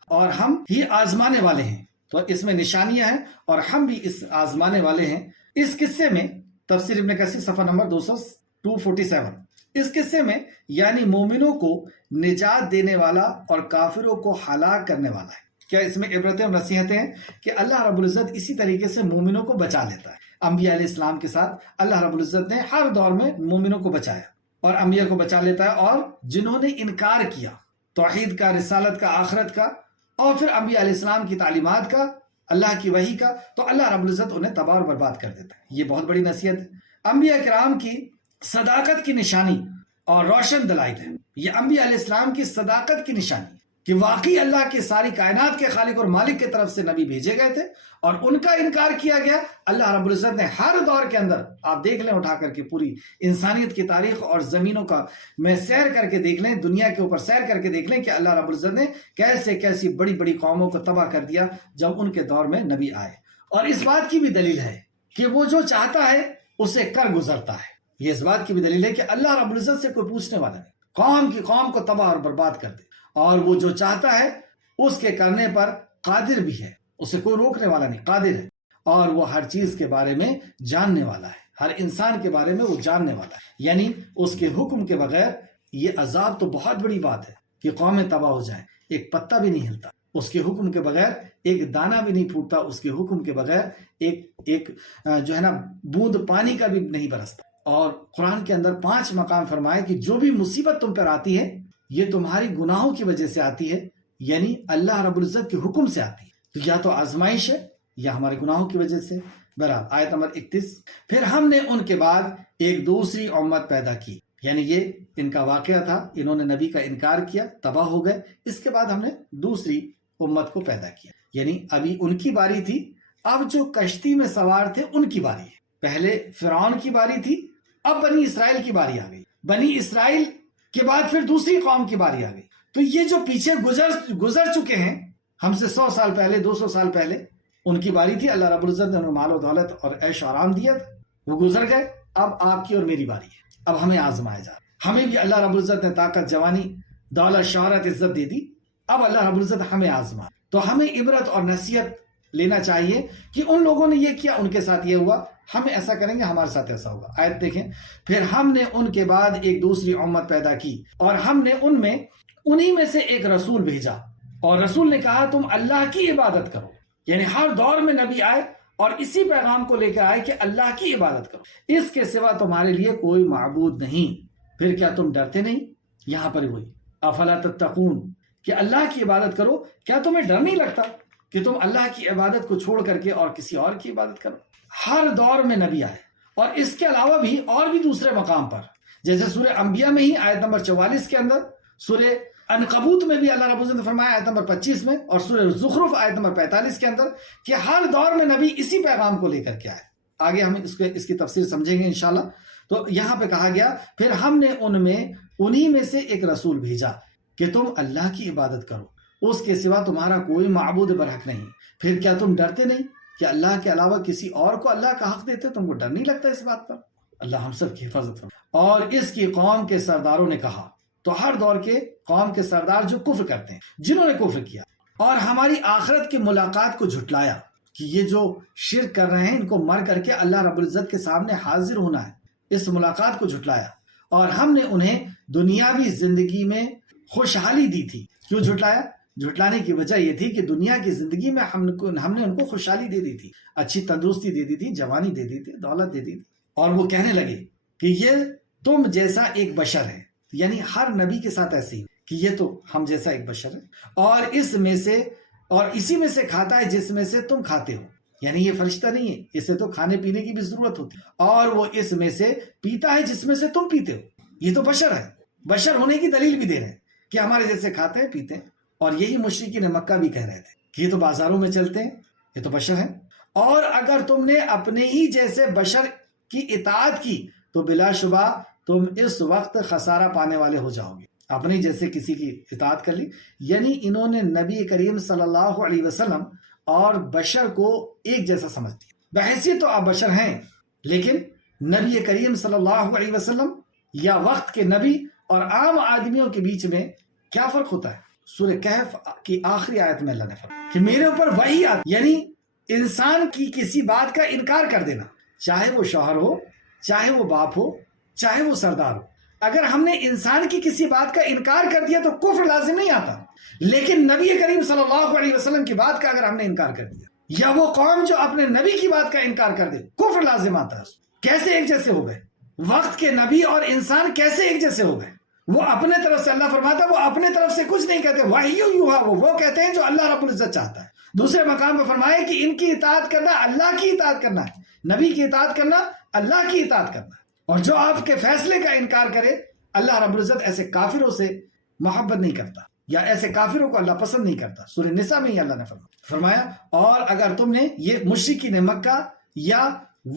اور ہم ہی آزمانے والے ہیں. تو اس میں نشانیاں ہیں اور ہم بھی اس آزمانے والے ہیں. اس قصے میں تفسیر ابن کثیر صفحہ نمبر 247، اس قصے میں یعنی مومنوں کو نجات دینے والا اور کافروں کو ہلاک کرنے والا ہے. کیا اس میں عبرتیں اور نصیحتیں ہیں کہ اللہ رب العزت اسی طریقے سے مومنوں کو بچا لیتا ہے. انبیاء علیہ السلام کے ساتھ اللہ رب العزت نے ہر دور میں مومنوں کو بچایا اور انبیاء کو بچا لیتا ہے. اور جنہوں نے انکار کیا توحید کا، رسالت کا، آخرت کا، اور پھر انبیاء علیہ السلام کی تعلیمات کا، اللہ کی وحی کا، تو اللہ رب العزت انہیں تباہ اور برباد کر دیتا ہے. یہ بہت بڑی نصیحت ہے. انبیاء کرام کی صداقت کی نشانی اور روشن دلائل ہے. یہ انبیاء علیہ السلام کی صداقت کی نشانی کہ واقعی اللہ کے ساری کائنات کے خالق اور مالک کی طرف سے نبی بھیجے گئے تھے اور ان کا انکار کیا گیا. اللہ رب العزت نے ہر دور کے اندر، آپ دیکھ لیں اٹھا کر کے پوری انسانیت کی تاریخ اور زمینوں کا میں سیر کر کے دیکھ لیں، دنیا کے اوپر سیر کر کے دیکھ لیں کہ اللہ رب العزت نے کیسی بڑی بڑی قوموں کو تباہ کر دیا جب ان کے دور میں نبی آئے. اور اس بات کی بھی دلیل ہے کہ وہ جو چاہتا ہے اسے کر گزرتا ہے. یہ اس بات کی بھی دلیل ہے کہ اللہ رب العزت سے کوئی پوچھنے والا نہیں، قوم کو تباہ اور برباد کر دے، اور وہ جو چاہتا ہے اس کے کرنے پر قادر بھی ہے. اسے کوئی روکنے والا نہیں، قادر ہے. اور وہ ہر چیز کے بارے میں جاننے والا ہے، ہر انسان کے بارے میں وہ جاننے والا ہے. یعنی اس کے حکم کے بغیر یہ عذاب تو بہت بڑی بات ہے کہ قومیں تباہ ہو جائیں. ایک پتا بھی نہیں ہلتا اس کے حکم کے بغیر، ایک دانہ بھی نہیں پھوٹتا اس کے حکم کے بغیر، ایک جو ہے نا بوند پانی کا بھی نہیں برستا. اور قرآن کے اندر 5 مقام فرمائے کہ جو بھی مصیبت تم پر آتی ہے یہ تمہاری گناہوں کی وجہ سے آتی ہے، یعنی اللہ رب العزت کے حکم سے آتی ہے. تو یا تو آزمائش ہے یا ہمارے گناہوں کی وجہ سے. بہرحال آیت نمبر 31، پھر ہم نے ان کے بعد ایک دوسری امت پیدا کی. یعنی یہ ان کا واقعہ تھا، انہوں نے نبی کا انکار کیا، تباہ ہو گئے. اس کے بعد ہم نے دوسری امت کو پیدا کیا. یعنی ابھی ان کی باری تھی، اب جو کشتی میں سوار تھے ان کی باری ہے. پہلے فرعون کی باری تھی، اب بنی اسرائیل کی باری آ گئی. بنی اسرائیل کے بعد پھر دوسری قوم کی باری آ گئی. تو یہ جو پیچھے گزر چکے ہیں ہم سے 100 سال پہلے، 200 سال پہلے، ان کی باری تھی. اللہ رب العزت نے انہیں مال و دولت اور عیش و آرام دیا تھا، وہ گزر گئے. اب آپ کی اور میری باری ہے، اب ہمیں آزمایا جا رہا ہے. ہمیں بھی اللہ رب العزت نے طاقت، جوانی، دولت، شہرت، عزت دے دی. اب اللہ رب العزت ہمیں آزما. تو ہمیں عبرت اور نصیحت لینا چاہیے کہ ان لوگوں نے یہ کیا، ان کے ساتھ یہ ہوا، ہم ایسا کریں گے ہمارے ساتھ ایسا ہوگا. آیت دیکھیں، پھر ہم نے ان کے بعد ایک دوسری امت پیدا کی اور ہم نے انہی میں سے ایک رسول بھیجا، اور رسول نے کہا تم اللہ کی عبادت کرو. یعنی ہر دور میں نبی آئے اور اسی پیغام کو لے کر آئے کہ اللہ کی عبادت کرو، اس کے سوا تمہارے لیے کوئی معبود نہیں. پھر کیا تم ڈرتے نہیں؟ یہاں پر وہی افلا تتقون کہ اللہ کی عبادت کرو. کیا تمہیں ڈر نہیں لگتا کہ تم اللہ کی عبادت کو چھوڑ کر کے اور کسی اور کی عبادت کرو؟ ہر دور میں نبی آئے، اور اس کے علاوہ بھی اور بھی دوسرے مقام پر، جیسے سورہ انبیاء میں ہی آیت نمبر 44 کے اندر، سورہ عنکبوت میں بھی اللہ رب العزت نے فرمایا آیت نمبر 25 میں، اور سورہ زخرف آیت نمبر 45 کے اندر کہ ہر دور میں نبی اسی پیغام کو لے کر کے آئے. آگے ہم اس کی تفسیر سمجھیں گے انشاءاللہ. تو یہاں پہ کہا گیا پھر ہم نے انہی میں سے ایک رسول بھیجا کہ تم اللہ کی عبادت کرو، اس کے سوا تمہارا کوئی معبود برحق نہیں. پھر کیا تم ڈرتے نہیں کہ اللہ کے علاوہ کسی اور کو اللہ کا حق دیتے؟ تم کو ڈر نہیں لگتا اس بات پر؟ اللہ ہم سب کی حفاظت فرمائے. اور اس کی قوم کے سرداروں نے کہا، تو ہر دور کے قوم کے سردار جو کفر کرتے ہیں، جنہوں نے کفر کیا اور ہماری آخرت کی ملاقات کو جھٹلایا، کہ یہ جو شرک کر رہے ہیں ان کو مر کر کے اللہ رب العزت کے سامنے حاضر ہونا ہے، اس ملاقات کو جھٹلایا. اور ہم نے انہیں دنیاوی زندگی میں خوشحالی دی تھی. کیوں جھٹلایا؟ جھٹلانے کی وجہ یہ تھی کہ دنیا کی زندگی میں ہم نے ان کو خوشحالی دے دی تھی، اچھی تندرستی دے دی تھی، جوانی دے دی تھی، دولت دے دی تھی. اور وہ کہنے لگے کہ یہ تم جیسا ایک بشر ہے، یعنی ہر نبی کے ساتھ ایسے ہی کہ یہ تو ہم جیسا ایک بشر ہے، اور اسی میں سے کھاتا ہے جس میں سے تم کھاتے ہو. یعنی یہ فرشتہ نہیں ہے، اسے تو کھانے پینے کی بھی ضرورت ہوتی ہے، اور وہ اس میں سے پیتا ہے جس میں سے تم پیتے ہو. یہ تو بشر ہے، بشر ہونے کی دلیل بھی دے رہے ہیں کہ ہمارے جیسے کھاتے ہیں پیتے ہیں. اور یہی مشرکین مکہ بھی کہہ رہے تھے کہ یہ تو بازاروں میں چلتے ہیں، یہ تو بشر ہیں. اور اگر تم نے اپنے ہی جیسے بشر کی اطاعت کی تو بلا شبہ تم اس وقت خسارہ پانے والے ہو جاؤ گے. اپنے جیسے کسی کی اطاعت کر لی، یعنی انہوں نے نبی کریم صلی اللہ علیہ وسلم اور بشر کو ایک جیسا سمجھ لیا. بحیثیت تو آپ بشر ہیں، لیکن نبی کریم صلی اللہ علیہ وسلم یا وقت کے نبی اور عام آدمیوں کے بیچ میں کیا فرق ہوتا ہے؟ سورہ کہف کی آخری آیت میں اللہ نے فرمایا کہ میرے اوپر وہی آتی، یعنی انسان کی کسی بات کا انکار کر دینا، چاہے وہ شوہر ہو، چاہے وہ باپ ہو، چاہے وہ سردار ہو. اگر ہم نے انسان کی کسی بات کا انکار کر دیا تو کفر لازم نہیں آتا، لیکن نبی کریم صلی اللہ علیہ وسلم کی بات کا اگر ہم نے انکار کر دیا، یا وہ قوم جو اپنے نبی کی بات کا انکار کر دے، کفر لازم آتا ہے. کیسے ایک جیسے ہو گئے؟ وقت کے نبی اور انسان کیسے ایک جیسے ہو گئے؟ وہ اپنے طرف سے، اللہ فرماتا ہے وہ اپنے طرف سے کچھ نہیں کہتے، وہ کہتے ہیں جو اللہ رب العزت چاہتا ہے. دوسرے مقام پر فرمایا کہ ان کی اطاعت کرنا اللہ کی اطاعت کرنا ہے، نبی کی اطاعت کرنا اللہ کی اطاعت کرنا ہے. اور جو آپ کے فیصلے کا انکار کرے، اللہ رب العزت ایسے کافروں سے محبت نہیں کرتا، یا ایسے کافروں کو اللہ پسند نہیں کرتا. سورہ نساء میں ہی اللہ نے فرمایا اور اگر تم نے یہ مشرکین مکہ یا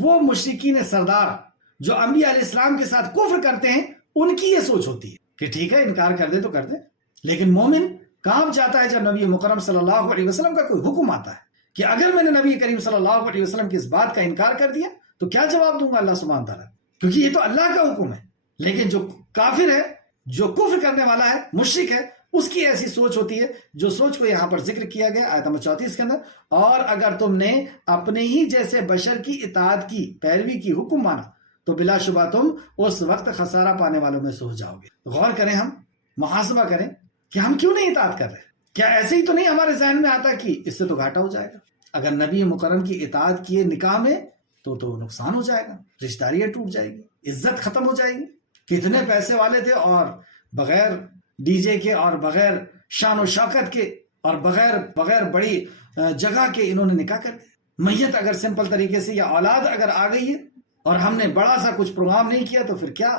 وہ مشرکین سردار جو انبیاء علیہ السلام کے ساتھ کفر کرتے ہیں، ان کی یہ سوچ ہوتی ہے کہ ٹھیک ہے انکار کر دے تو کر دے. لیکن مومن کام چاہتا ہے جب نبی مکرم صلی اللہ علیہ وسلم کا کوئی حکم آتا ہے کہ اگر میں نے نبی کریم صلی اللہ علیہ وسلم کی اس بات کا انکار کر دیا تو کیا جواب دوں گا اللہ سبحانہ تعالیٰ، کیونکہ یہ تو اللہ کا حکم ہے. لیکن جو کافر ہے، جو کفر کرنے والا ہے، مشرک ہے، اس کی ایسی سوچ ہوتی ہے جو سوچ کو یہاں پر ذکر کیا گیا آیت نمبر 34 کے اندر. اور اگر تم نے اپنے ہی جیسے بشر کی اطاعت کی، پیروی کی، حکم مانا تو بلا شبہ تم اس وقت خسارہ پانے والوں میں سے ہو جاؤ گے. غور کریں، ہم محاسبہ کریں کہ ہم کیوں نہیں اطاعت کر رہے. کیا ایسے ہی تو نہیں ہمارے ذہن میں آتا کہ اس سے تو گھاٹا ہو جائے گا، اگر نبی مکرم کی اطاعت کیے نکاح میں تو نقصان ہو جائے گا، رشتہ داریاں ٹوٹ جائے گی، عزت ختم ہو جائے گی. کتنے پیسے والے تھے اور بغیر ڈی جے کے اور بغیر شان و شوکت کے اور بغیر بڑی جگہ کے انہوں نے نکاح کر دیا. میت اگر سمپل طریقے سے یا اولاد اگر آ گئی ہے اور ہم نے بڑا سا کچھ پروگرام نہیں کیا تو پھر کیا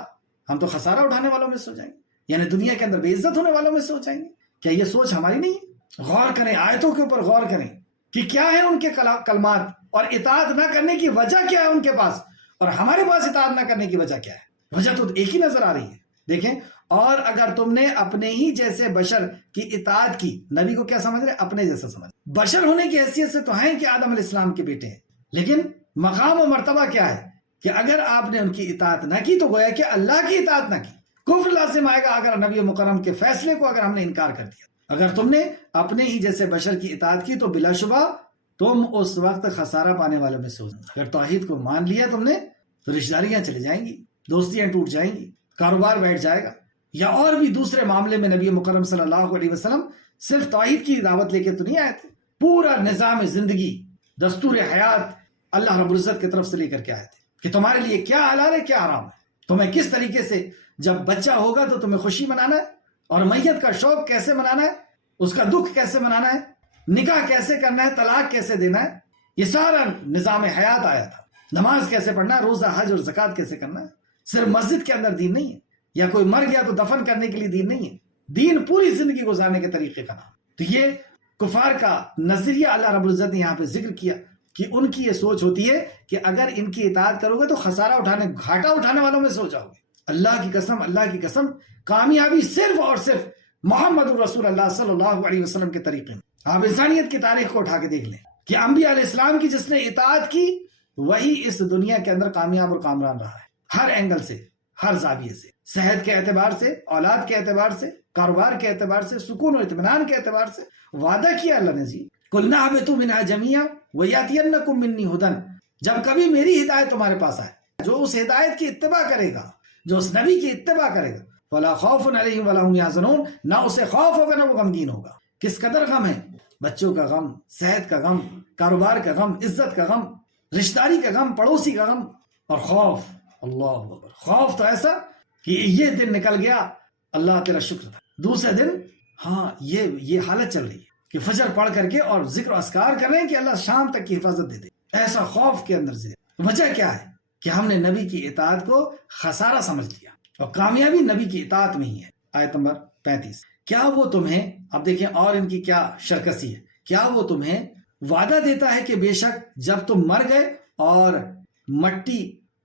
ہم تو خسارہ اٹھانے والوں میں سے ہو جائیں گے، یعنی دنیا کے اندر بے عزت ہونے والوں میں سے ہو جائیں گے. کیا یہ سوچ ہماری نہیں ہے؟ غور کریں، آیتوں کے اوپر غور کریں کہ کیا ہے ان کے کلمات اور اطاعت نہ کرنے کی وجہ کیا ہے ان کے پاس، اور ہمارے پاس اطاعت نہ کرنے کی وجہ کیا ہے. وجہ تو ایک ہی نظر آ رہی ہے. دیکھیں، اور اگر تم نے اپنے ہی جیسے بشر کی اطاعت کی، نبی کو کیا سمجھ رہے؟ اپنے جیسا سمجھ. بشر ہونے کی حیثیت سے تو ہیں کہ آدم علیہ السلام کے بیٹے ہیں، لیکن مقام و مرتبہ کیا ہے کہ اگر آپ نے ان کی اطاعت نہ کی تو گویا کہ اللہ کی اطاعت نہ کی. کفر لازم آئے گا اگر نبی مکرم کے فیصلے کو اگر ہم نے انکار کر دیا. اگر تم نے اپنے ہی جیسے بشر کی اطاعت کی تو بلا شبہ تم اس وقت خسارہ پانے والوں میں سے ہو. اگر توحید کو مان لیا تم نے تو رشتہ داریاں چلی جائیں گی، دوستیاں ٹوٹ جائیں گی، کاروبار بیٹھ جائے گا، یا اور بھی دوسرے معاملے میں. نبی مکرم صلی اللہ علیہ وسلم صرف توحید کی دعوت لے کے تو نہیں آئے تھے، پورا نظام زندگی، دستور حیات اللہ رب العزت کی طرف سے لے کر کے آئے تھے کہ تمہارے لیے کیا حلال ہے، کیا حرام ہے، تمہیں کس طریقے سے جب بچہ ہوگا تو تمہیں خوشی منانا ہے، اور میت کا شوق کیسے منانا ہے، اس کا دکھ کیسے منانا ہے، نکاح کیسے کرنا ہے، طلاق کیسے دینا ہے. یہ سارا نظام حیات آیا تھا. نماز کیسے پڑھنا ہے، روزہ، حج اور زکوٰۃ کیسے کرنا ہے. صرف مسجد کے اندر دین نہیں ہے، یا کوئی مر گیا تو دفن کرنے کے لیے دین نہیں ہے. دین پوری زندگی گزارنے کے طریقے کا نام. تو یہ کفار کا نظریہ اللہ رب العزت نے یہاں پہ ذکر کیا کہ ان کی یہ سوچ ہوتی ہے کہ اگر ان کی اطاعت کرو گے تو خسارہ گھاٹا اٹھانے والوں میں سے ہو جاؤ گے. اللہ کی قسم کامیابی صرف اور صرف محمد رسول اللہ صلی اللہ علیہ وسلم کے طریقے میں. آپ انسانیت کی تاریخ کو اٹھا کے دیکھ لیں کہ انبیاء علیہ السلام کی جس نے اطاعت کی وہی اس دنیا کے اندر کامیاب اور کامران رہا ہے، ہر اینگل سے، ہر زاویے سے، صحت کے اعتبار سے، اولاد کے اعتبار سے، کاروبار کے اعتبار سے، سکون و اطمینان کے اعتبار سے. وعدہ کیا اللہ نے، جی قُلْ اهْبِطُوا مِنْهَا جَمِيعًا وَيَأْتِيَنَّكُم مِّنِّي هُدًى. جب کبھی میری ہدایت تمہارے پاس آئے، جو اس ہدایت کی اتباع کرے گا، جو اس نبی کی اتباع کرے گا، وَلَا خَوْفٌ عَلَيْهِمْ وَلَا هُمْ يَحْزَنُونَ، نہ اسے خوف ہوگا نہ وہ غمگین ہوگا. کس قدر غم ہے، بچوں کا غم، صحت کا غم، کاروبار کا غم، عزت کا غم، رشتہ داری کا غم، پڑوسی کا غم، اور خوف. اللہ اکبر. خوف تو ایسا کہ یہ دن نکل گیا، اللہ تیرا شکر تھا. دوسرے دن ہاں یہ حالت چل رہی ہے کہ فجر پڑھ کر کے اور ذکر و اذکار کر رہے ہیں کہ اللہ شام تک کی حفاظت دے دے. ایسا خوف کے اندر سے وجہ کیا ہے کہ ہم نے نبی کی اطاعت کو خسارہ سمجھ لیا. اور کامیابی نبی کی اطاعت میں ہی ہے۔ آیت نمبر 35، کیا وہ تمہیں، اب دیکھیں اور ان کی کیا شرکسی ہے، کیا وہ تمہیں وعدہ دیتا ہے کہ بے شک جب تم مر گئے اور مٹی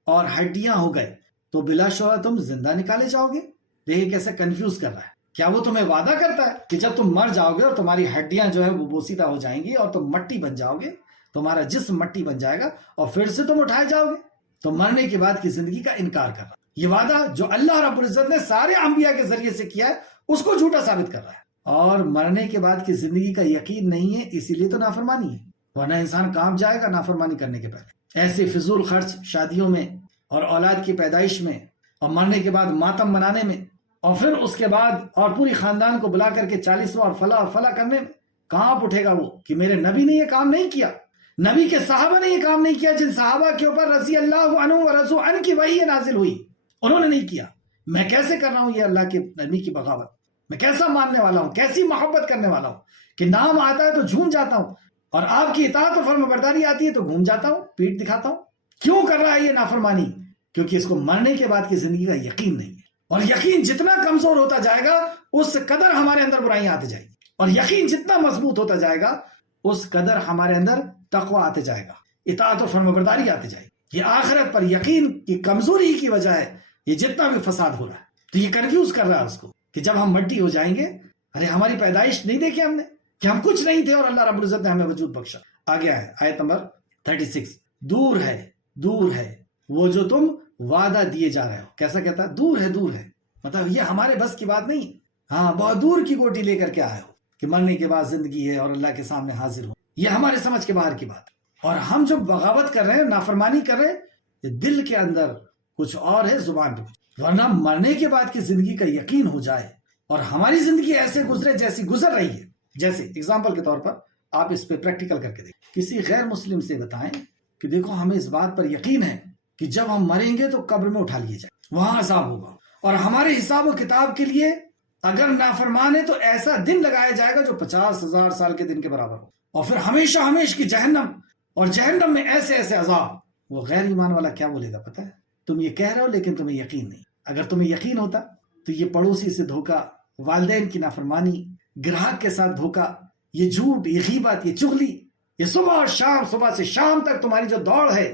اور ہڈیاں ہو گئے تو بلا شبہ تم زندہ نکالے جاؤ گے؟ دیکھیں کیسے کنفیوز کر رہا ہے۔ کیا وہ تمہیں وعدہ کرتا ہے کہ جب تم مر جاؤ گے اور تمہاری ہڈیاں جو ہے وہ بوسیدہ ہو جائیں گی اور تم مٹی بن جاؤ گے، تمہارا جسم مٹی بن جائے گا اور پھر سے تم اٹھائے جاؤ گے؟ تو مرنے کے بعد کی زندگی کا انکار کر رہا ہے۔ یہ وعدہ جو اللہ رب العزت نے سارے انبیاء کے ذریعے سے کیا ہے اس کو جھوٹا ثابت کر رہا ہے۔ اور مرنے کے بعد کی زندگی کا یقین نہیں ہے، اسی لیے تو نافرمانی ہے، ورنہ انسان کام جائے گا نافرمانی کرنے کے پہلے۔ ایسے فضول خرچ شادیوں میں اور اولاد کی پیدائش میں اور مرنے کے بعد ماتم منانے میں اور پھر اس کے بعد اور پوری خاندان کو بلا کر کے 40واں اور فلاں کرنے میں کہاں اٹھے گا وہ کہ میرے نبی نے یہ کام نہیں کیا، نبی کے صحابہ نے یہ کام نہیں کیا، جن صحابہ کے اوپر رضی اللہ عنہ و رضوا عنہ کی وحی نازل ہوئی انہوں نے نہیں کیا۔ میں کیسے کر رہا ہوں یہ اللہ کے نبی کی بغاوت؟ میں کیسا ماننے والا ہوں، کیسی محبت کرنے والا ہوں کہ نام آتا ہے تو جھوم جاتا ہوں اور آپ کی اطاعت و فرمانبرداری آتی ہے تو گھوم جاتا ہوں، پیٹ دکھاتا ہوں؟ کیوں کر رہا ہے یہ نافرمانی؟ کیونکہ اس کو مرنے کے بعد کی زندگی کا یقین نہیں ہے، اور یقین جتنا کمزور ہوتا جائے گا اس قدر ہمارے اندر برائیاں آتے جائیں گی، اور یقین جتنا مضبوط ہوتا جائے گا اس قدر ہمارے اندر تقوی آتے جائے گا، اطاعت و فرمانبرداری آتے جائے گی۔ یہ آخرت پر یقین کی کمزوری کی وجہ ہے یہ جتنا بھی فساد ہو رہا ہے۔ تو یہ کنفیوز کر رہا ہے اس کو کہ جب ہم مٹی ہو جائیں گے، ارے ہماری پیدائش نہیں دیکھی ہم نے کہ ہم کچھ نہیں تھے اور اللہ رب العزت نے ہمیں وجود بخشا۔ آگے ہے آیت نمبر 36، دور ہے وہ جو تم وعدہ دیے جا رہے ہو۔ کیسا کہتا ہے؟ دور ہے، مطلب یہ ہمارے بس کی بات نہیں۔ ہاں، بہت دور کی گوٹی لے کر کے آئے ہو کہ مرنے کے بعد زندگی ہے اور اللہ کے سامنے حاضر ہو، یہ ہمارے سمجھ کے باہر کی بات۔ اور ہم جو بغاوت کر رہے ہیں، نافرمانی کر رہے ہیں، یہ دل کے اندر کچھ اور ہے، زبان پہ کچھ۔ ورنہ مرنے کے بعد کی زندگی کا یقین ہو جائے اور ہماری زندگی ایسے گزرے جیسی گزر رہی ہے، جیسے اگزامپل کے طور پر آپ اس پہ پریکٹیکل کر کے دیکھیں، کسی غیر مسلم سے بتائیں کہ دیکھو ہمیں اس بات پر یقین ہے کہ جب ہم مریں گے تو قبر میں اٹھا لیے جائیں، وہاں عذاب ہوگا، اور ہمارے حساب و کتاب کے لیے اگر نافرمان ہے تو ایسا دن لگایا جائے گا جو 50,000 سال کے دن کے برابر ہو، اور پھر ہمیشہ کی جہنم، اور جہنم میں ایسے عذاب۔ وہ غیر ایمان والا کیا بولے گا پتہ ہے؟ تم یہ کہہ رہے ہو لیکن تمہیں یقین نہیں۔ اگر تمہیں یقین ہوتا تو یہ پڑوسی سے دھوکا، والدین کی نافرمانی، گراہک کے ساتھ دھوکا، یہ جھوٹ، یہ غیبت، یہ چغلی، یہ صبح سے شام تک تمہاری جو دوڑ ہے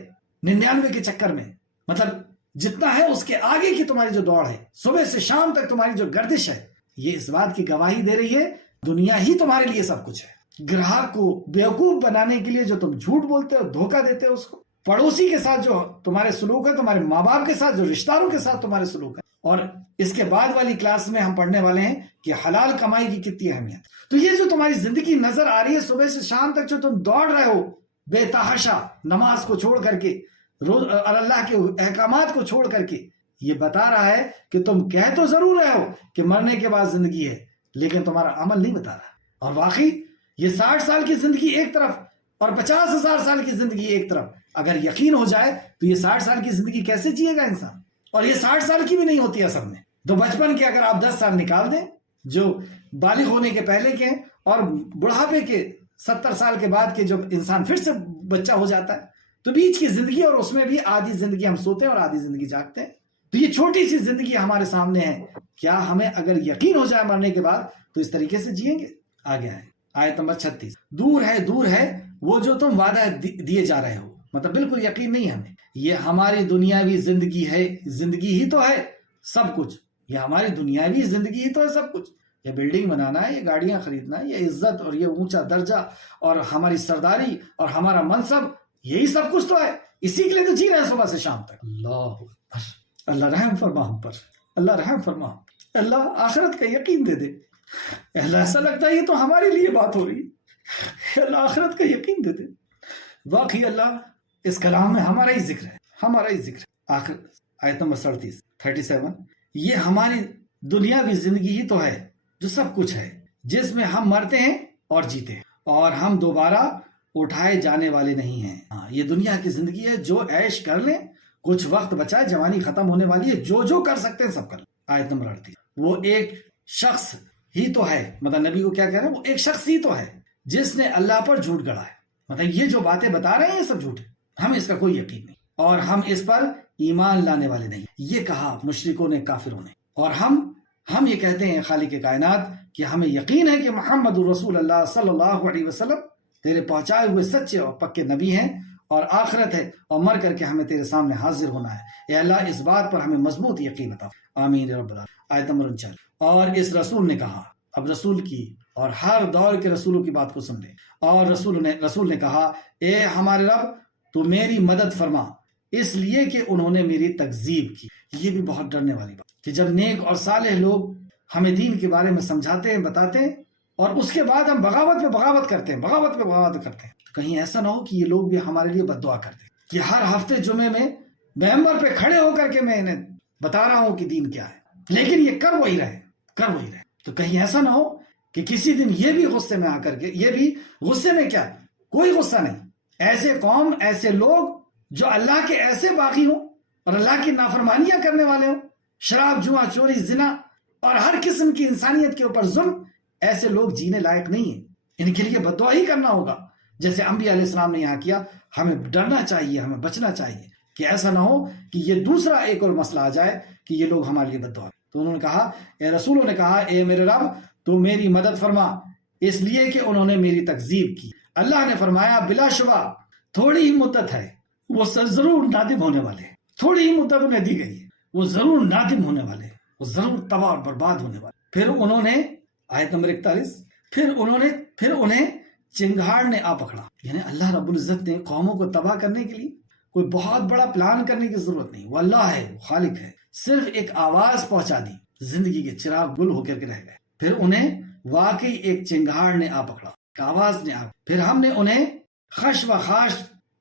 99 کے چکر میں، مطلب جتنا ہے اس کے آگے کی تمہاری جو دوڑ ہے، صبح سے شام تک تمہاری جو گردش ہے، یہ اس بات کی گواہی دے رہی ہے دنیا ہی تمہارے لیے سب کچھ ہے۔ گراہک کو بیوقوف بنانے کے لیے جو تم جھوٹ بولتے ہو، دھوکا دیتے ہو اس کو، پڑوسی کے ساتھ جو تمہارے سلوک ہے، تمہارے ماں باپ کے ساتھ جو رشتہ داروں کے ساتھ تمہارے سلوک ہے، اور اس کے بعد والی کلاس میں ہم پڑھنے والے ہیں کہ حلال کمائی کی کتنی اہمیت۔ تو یہ جو تمہاری زندگی نظر آ رہی ہے، صبح سے شام تک جو تم دوڑ رہے ہو بے تحاشا، نماز کو چھوڑ کر کے، اور اللہ کے احکامات کو چھوڑ کر کے، یہ بتا رہا ہے کہ تم کہہ تو ضرور رہے ہو کہ مرنے کے بعد زندگی ہے، لیکن تمہارا عمل نہیں بتا رہا۔ اور واقعی یہ 60 سال کی زندگی ایک طرف اور 50,000 سال کی زندگی ایک طرف، اگر یقین ہو جائے تو یہ 60 سال کی زندگی کیسے جیے گا انسان؟ اور یہ 60 سال کی بھی نہیں ہوتی اصل میں۔ تو بچپن کے اگر آپ 10 سال نکال دیں جو بالغ ہونے کے پہلے کے ہیں، اور بڑھاپے کے 70 سال کے بعد کے جب انسان پھر سے بچہ ہو جاتا ہے، تو بیچ کی زندگی، اور اس میں بھی آدھی زندگی ہم سوتے ہیں اور آدھی زندگی جاگتے ہیں، تو یہ چھوٹی سی زندگی ہمارے سامنے ہے۔ کیا ہمیں اگر یقین ہو جائے مرنے کے بعد تو اس طریقے سے جئیں گے؟ آگے آئے آیت نمبر 36، دور ہے وہ جو تم وعدہ دیے جا رہے ہو، مطلب بالکل یقین نہیں ہے ہمیں، یہ ہماری دنیاوی زندگی ہے، زندگی ہی تو ہے سب کچھ، یہ ہماری دنیاوی زندگی ہی تو ہے سب کچھ، یہ بلڈنگ بنانا ہے، یہ گاڑیاں خریدنا ہے، یہ عزت اور یہ اونچا درجہ اور ہماری سرداری اور ہمارا منصب، یہی سب کچھ تو ہے، اسی کے لیے تو جی رہے ہیں صبح سے شام تک۔ اللہ اکبر، اللہ رحم فرما ہم پر، اللہ رحم فرما، اللہ آخرت کا یقین دے دے۔ اللہ ایسا لگتا ہے یہ تو ہمارے لیے بات ہو رہی ہے، اللہ آخرت کا یقین دے دے۔ واقعی اللہ اس کلام میں ہمارا ہی ذکر ہے، ہمارا ہی ذکر ہے۔ آخر آیت نمبر 37، یہ ہماری دنیاوی زندگی ہی تو ہے جو سب کچھ ہے، جس میں ہم مرتے ہیں اور جیتے ہیں، اور ہم دوبارہ اٹھائے جانے والے نہیں ہیں۔ یہ دنیا کی زندگی ہے، جو عیش کر لیں، کچھ وقت بچا ہے، جوانی ختم ہونے والی ہے، جو کر سکتے ہیں سب کر لیں۔ آیت نمبر 38، وہ ایک شخص ہی تو ہے، مطلب نبی کو کیا کہہ رہے ہیں؟ وہ ایک شخص ہی تو ہے جس نے اللہ پر جھوٹ گڑھا ہے، مطلب یہ جو باتیں بتا رہے ہیں یہ سب جھوٹ ہے، ہمیں اس کا کوئی یقین نہیں۔ اور ہم اس پر ایمان لانے والے نہیں. یہ کہا مشرکوں نے، کافروں نے. اور ہم یہ کہتے ہیں خالق کائنات کہ ہمیں یقین ہے کہ محمد رسول اللہ صلی اللہ علیہ وسلم تیرے پہنچائے ہوئے سچے اور پکے نبی ہیں، اور آخرت ہے، اور مر کر کے ہمیں تیرے سامنے حاضر ہونا ہے. اے اللہ اس بات پر ہمیں مضبوط یقین عطا. آمین رب العالمین. آیت نمبر 39. اور اس رسول نے کہا، اب رسول کی اور ہر دور کے رسولوں کی بات کو سن لیں. اور رسول نے کہا، اے ہمارے رب تو میری مدد فرما، اس لیے کہ انہوں نے میری تکذیب کی. یہ بھی بہت ڈرنے والی بات کہ جب نیک اور صالح لوگ ہمیں دین کے بارے میں سمجھاتے ہیں، بتاتے ہیں، اور اس کے بعد ہم بغاوت پہ بغاوت کرتے ہیں، بغاوت پہ بغاوت کرتے ہیں. کہیں ایسا نہ ہو کہ یہ لوگ بھی ہمارے لیے بد دعا کرتے ہیں کہ ہر ہفتے جمعے میں ممبر پہ کھڑے ہو کر کے میں انہیں بتا رہا ہوں کہ دین کیا ہے، لیکن یہ کر وہی رہے. تو کہیں ایسا نہ ہو کہ کسی دن یہ بھی غصے میں آ کر کے، یہ بھی غصے میں کیا، کوئی غصہ نہیں، ایسے قوم، ایسے لوگ جو اللہ کے ایسے باغی ہوں اور اللہ کی نافرمانیاں کرنے والے ہوں، شراب، جوا، چوری، زنا اور ہر قسم کی انسانیت کے اوپر ظلم، ایسے لوگ جینے لائق نہیں ہیں. ان کے لیے بد دعا ہی کرنا ہوگا جیسے انبیاء علیہ السلام نے یہاں کیا. ہمیں ڈرنا چاہیے، ہمیں بچنا چاہیے کہ ایسا نہ ہو کہ یہ دوسرا ایک اور مسئلہ آ جائے کہ یہ لوگ ہمارے لیے بد دعا. تو انہوں نے کہا، رسولوں نے کہا، اے میرے رب تو میری مدد فرما، اس لیے کہ انہوں نے میری تکذیب کی. اللہ نے فرمایا، بلا شبہ تھوڑی ہی مدت ہے، وہ ضرور نادم ہونے والے ہیں. تھوڑی ہی مدت انہیں دی گئی ہے، وہ ضرور نادم ہونے والے، وہ ضرور تباہ اور برباد ہونے والے. پھر انہوں نے، آیت نمبر 41، پھر انہیں چنگھاڑ نے آ پکڑا. یعنی اللہ رب العزت نے قوموں کو تباہ کرنے کے لیے کوئی بہت بڑا پلان کرنے کی ضرورت نہیں. وہ اللہ ہے، وہ خالق ہے. صرف ایک آواز پہنچا دی، زندگی کے چراغ گل ہو کر کے رہ گئے. پھر انہیں واقعی ایک چنگھاڑ نے آ پکڑا، آواز نے آ. پھر ہم نے انہیں خش و خاش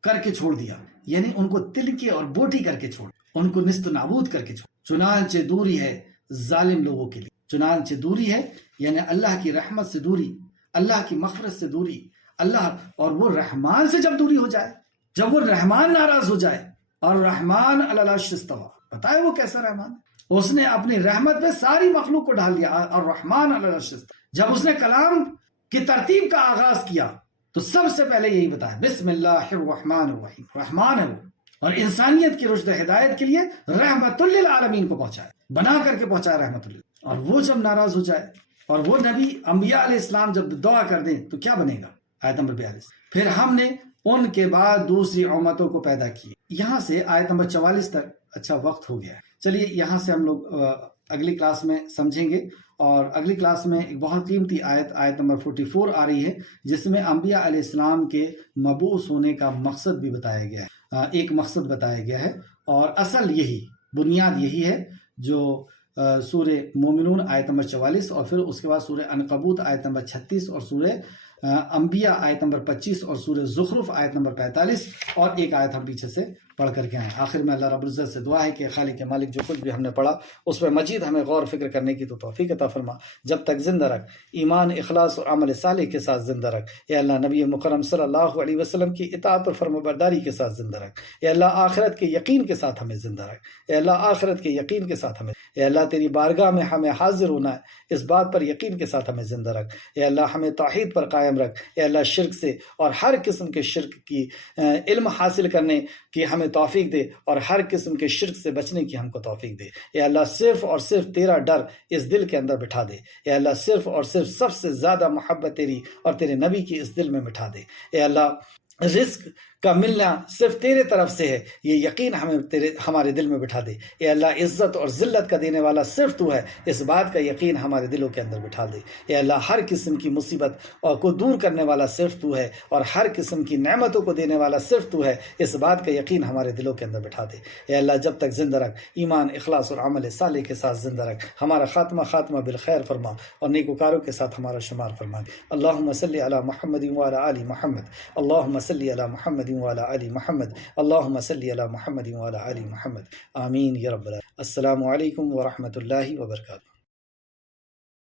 کر کے چھوڑ دیا، یعنی ان کو تلکے اور بوٹی کر کے چھوڑ، ان کو نیست و نابود کر کے چھوڑ. چنانچہ دوری ہے ظالم لوگوں کے لیے. چنانچہ دوری ہے یعنی اللہ کی رحمت سے دوری، اللہ کی مغفرت سے دوری. اللہ اور وہ رحمان سے جب دوری ہو جائے، جب وہ رحمان ناراض ہو جائے، اور رحمان علی العرش استویٰ، بتائے وہ کیسا رحمان ہے؟ اس نے اپنی رحمت میں ساری مخلوق کو ڈال دیا. اور رحمان علی العرش استویٰ، جب اس نے کلام کی ترتیب کا آغاز کیا تو سب سے پہلے یہی بتایا، بسم اللہ الرحمن الرحیم. رحمان ہے وہ، اور انسانیت کی رشد ہدایت کے لیے رحمت للعالمین کو پہنچایا، بنا کر کے پہنچایا رحمت اللہ. اور وہ جب ناراض ہو جائے، اور وہ نبی انبیاء علیہ السلام جب دعا کر دیں تو کیا بنے گا؟ آیت نمبر 42. پھر ہم نے ان کے بعد دوسری امتوں کو پیدا کیے. یہاں سے آیت نمبر 44 تک اچھا وقت ہو گیا ہے. چلیے یہاں سے ہم لوگ اگلی کلاس میں سمجھیں گے. اور اگلی کلاس میں ایک بہت قیمتی آیت نمبر 44 آ رہی ہے، جس میں انبیاء علیہ السلام کے مبعوث ہونے کا مقصد بھی بتایا گیا ہے. ایک مقصد بتایا گیا ہے، اور اصل یہی، بنیاد یہی ہے جو سورہ مومنون آیت نمبر 44، اور پھر اس کے بعد سورہ عنکبوت آیت نمبر 36، اور سورہ انبیاء آیت نمبر 25، اور سورہ زخرف آیت نمبر 45، اور ایک آیت ہم پیچھے سے پڑھ کر کے آئیں. آخر میں اللہ رب العزت سے دعا ہے کہ خالق مالک جو کچھ بھی ہم نے پڑھا اس پہ مزید ہمیں غور فکر کرنے کی تو توفیق عطا فرما. جب تک زندہ رکھ، ایمان، اخلاص اور عمل صالح کے ساتھ زندہ رکھ. اے اللہ نبی مکرم صلی اللہ علیہ وسلم کی اطاعت اور فرمانبرداری کے ساتھ زندہ رکھ. اے اللہ آخرت کے یقین کے ساتھ ہمیں زندہ رکھ. اے اللہ آخرت کے یقین کے ساتھ ہمیں، اے اللہ تیری بارگاہ میں ہمیں حاضر ہونا ہے، اس بات پر یقین کے ساتھ ہمیں زندہ رکھ. اے اللہ ہمیں توحید پر قائم رکھ. اے اللہ شرک سے اور ہر قسم کے شرک کی علم حاصل کرنے کی ہمیں توفیق دے، اور ہر قسم کے شرک سے بچنے کی ہم کو توفیق دے. اے اللہ صرف اور صرف تیرا ڈر اس دل کے اندر بٹھا دے. اے اللہ صرف اور صرف سب سے زیادہ محبت تیری اور تیرے نبی کی اس دل میں بٹھا دے. اے اللہ رزق کا ملنا صرف تیرے طرف سے ہے، یہ یقین ہمارے دل میں بٹھا دے. اے اللہ عزت اور ذلت کا دینے والا صرف تو ہے، اس بات کا یقین ہمارے دلوں کے اندر بٹھا دے. اے اللہ ہر قسم کی مصیبت اور کو دور کرنے والا صرف تو ہے، اور ہر قسم کی نعمتوں کو دینے والا صرف تو ہے، اس بات کا یقین ہمارے دلوں کے اندر بٹھا دے. اے اللہ جب تک زندہ رکھ، ایمان، اخلاص اور عمل صالح کے ساتھ زندہ رکھ. ہمارا خاتمہ بالخیر فرما، اور نیکوکاروں کے ساتھ ہمارا شمار فرما. اللہم صلی علی محمد وعلی آل محمد. اللہم صلی علی محمد وعلی آل محمد. اللہم صلی علی محمد وعلی آل محمد. آمین یا رب العالمین. السلام علیکم ورحمۃ اللہ وبرکاتہ.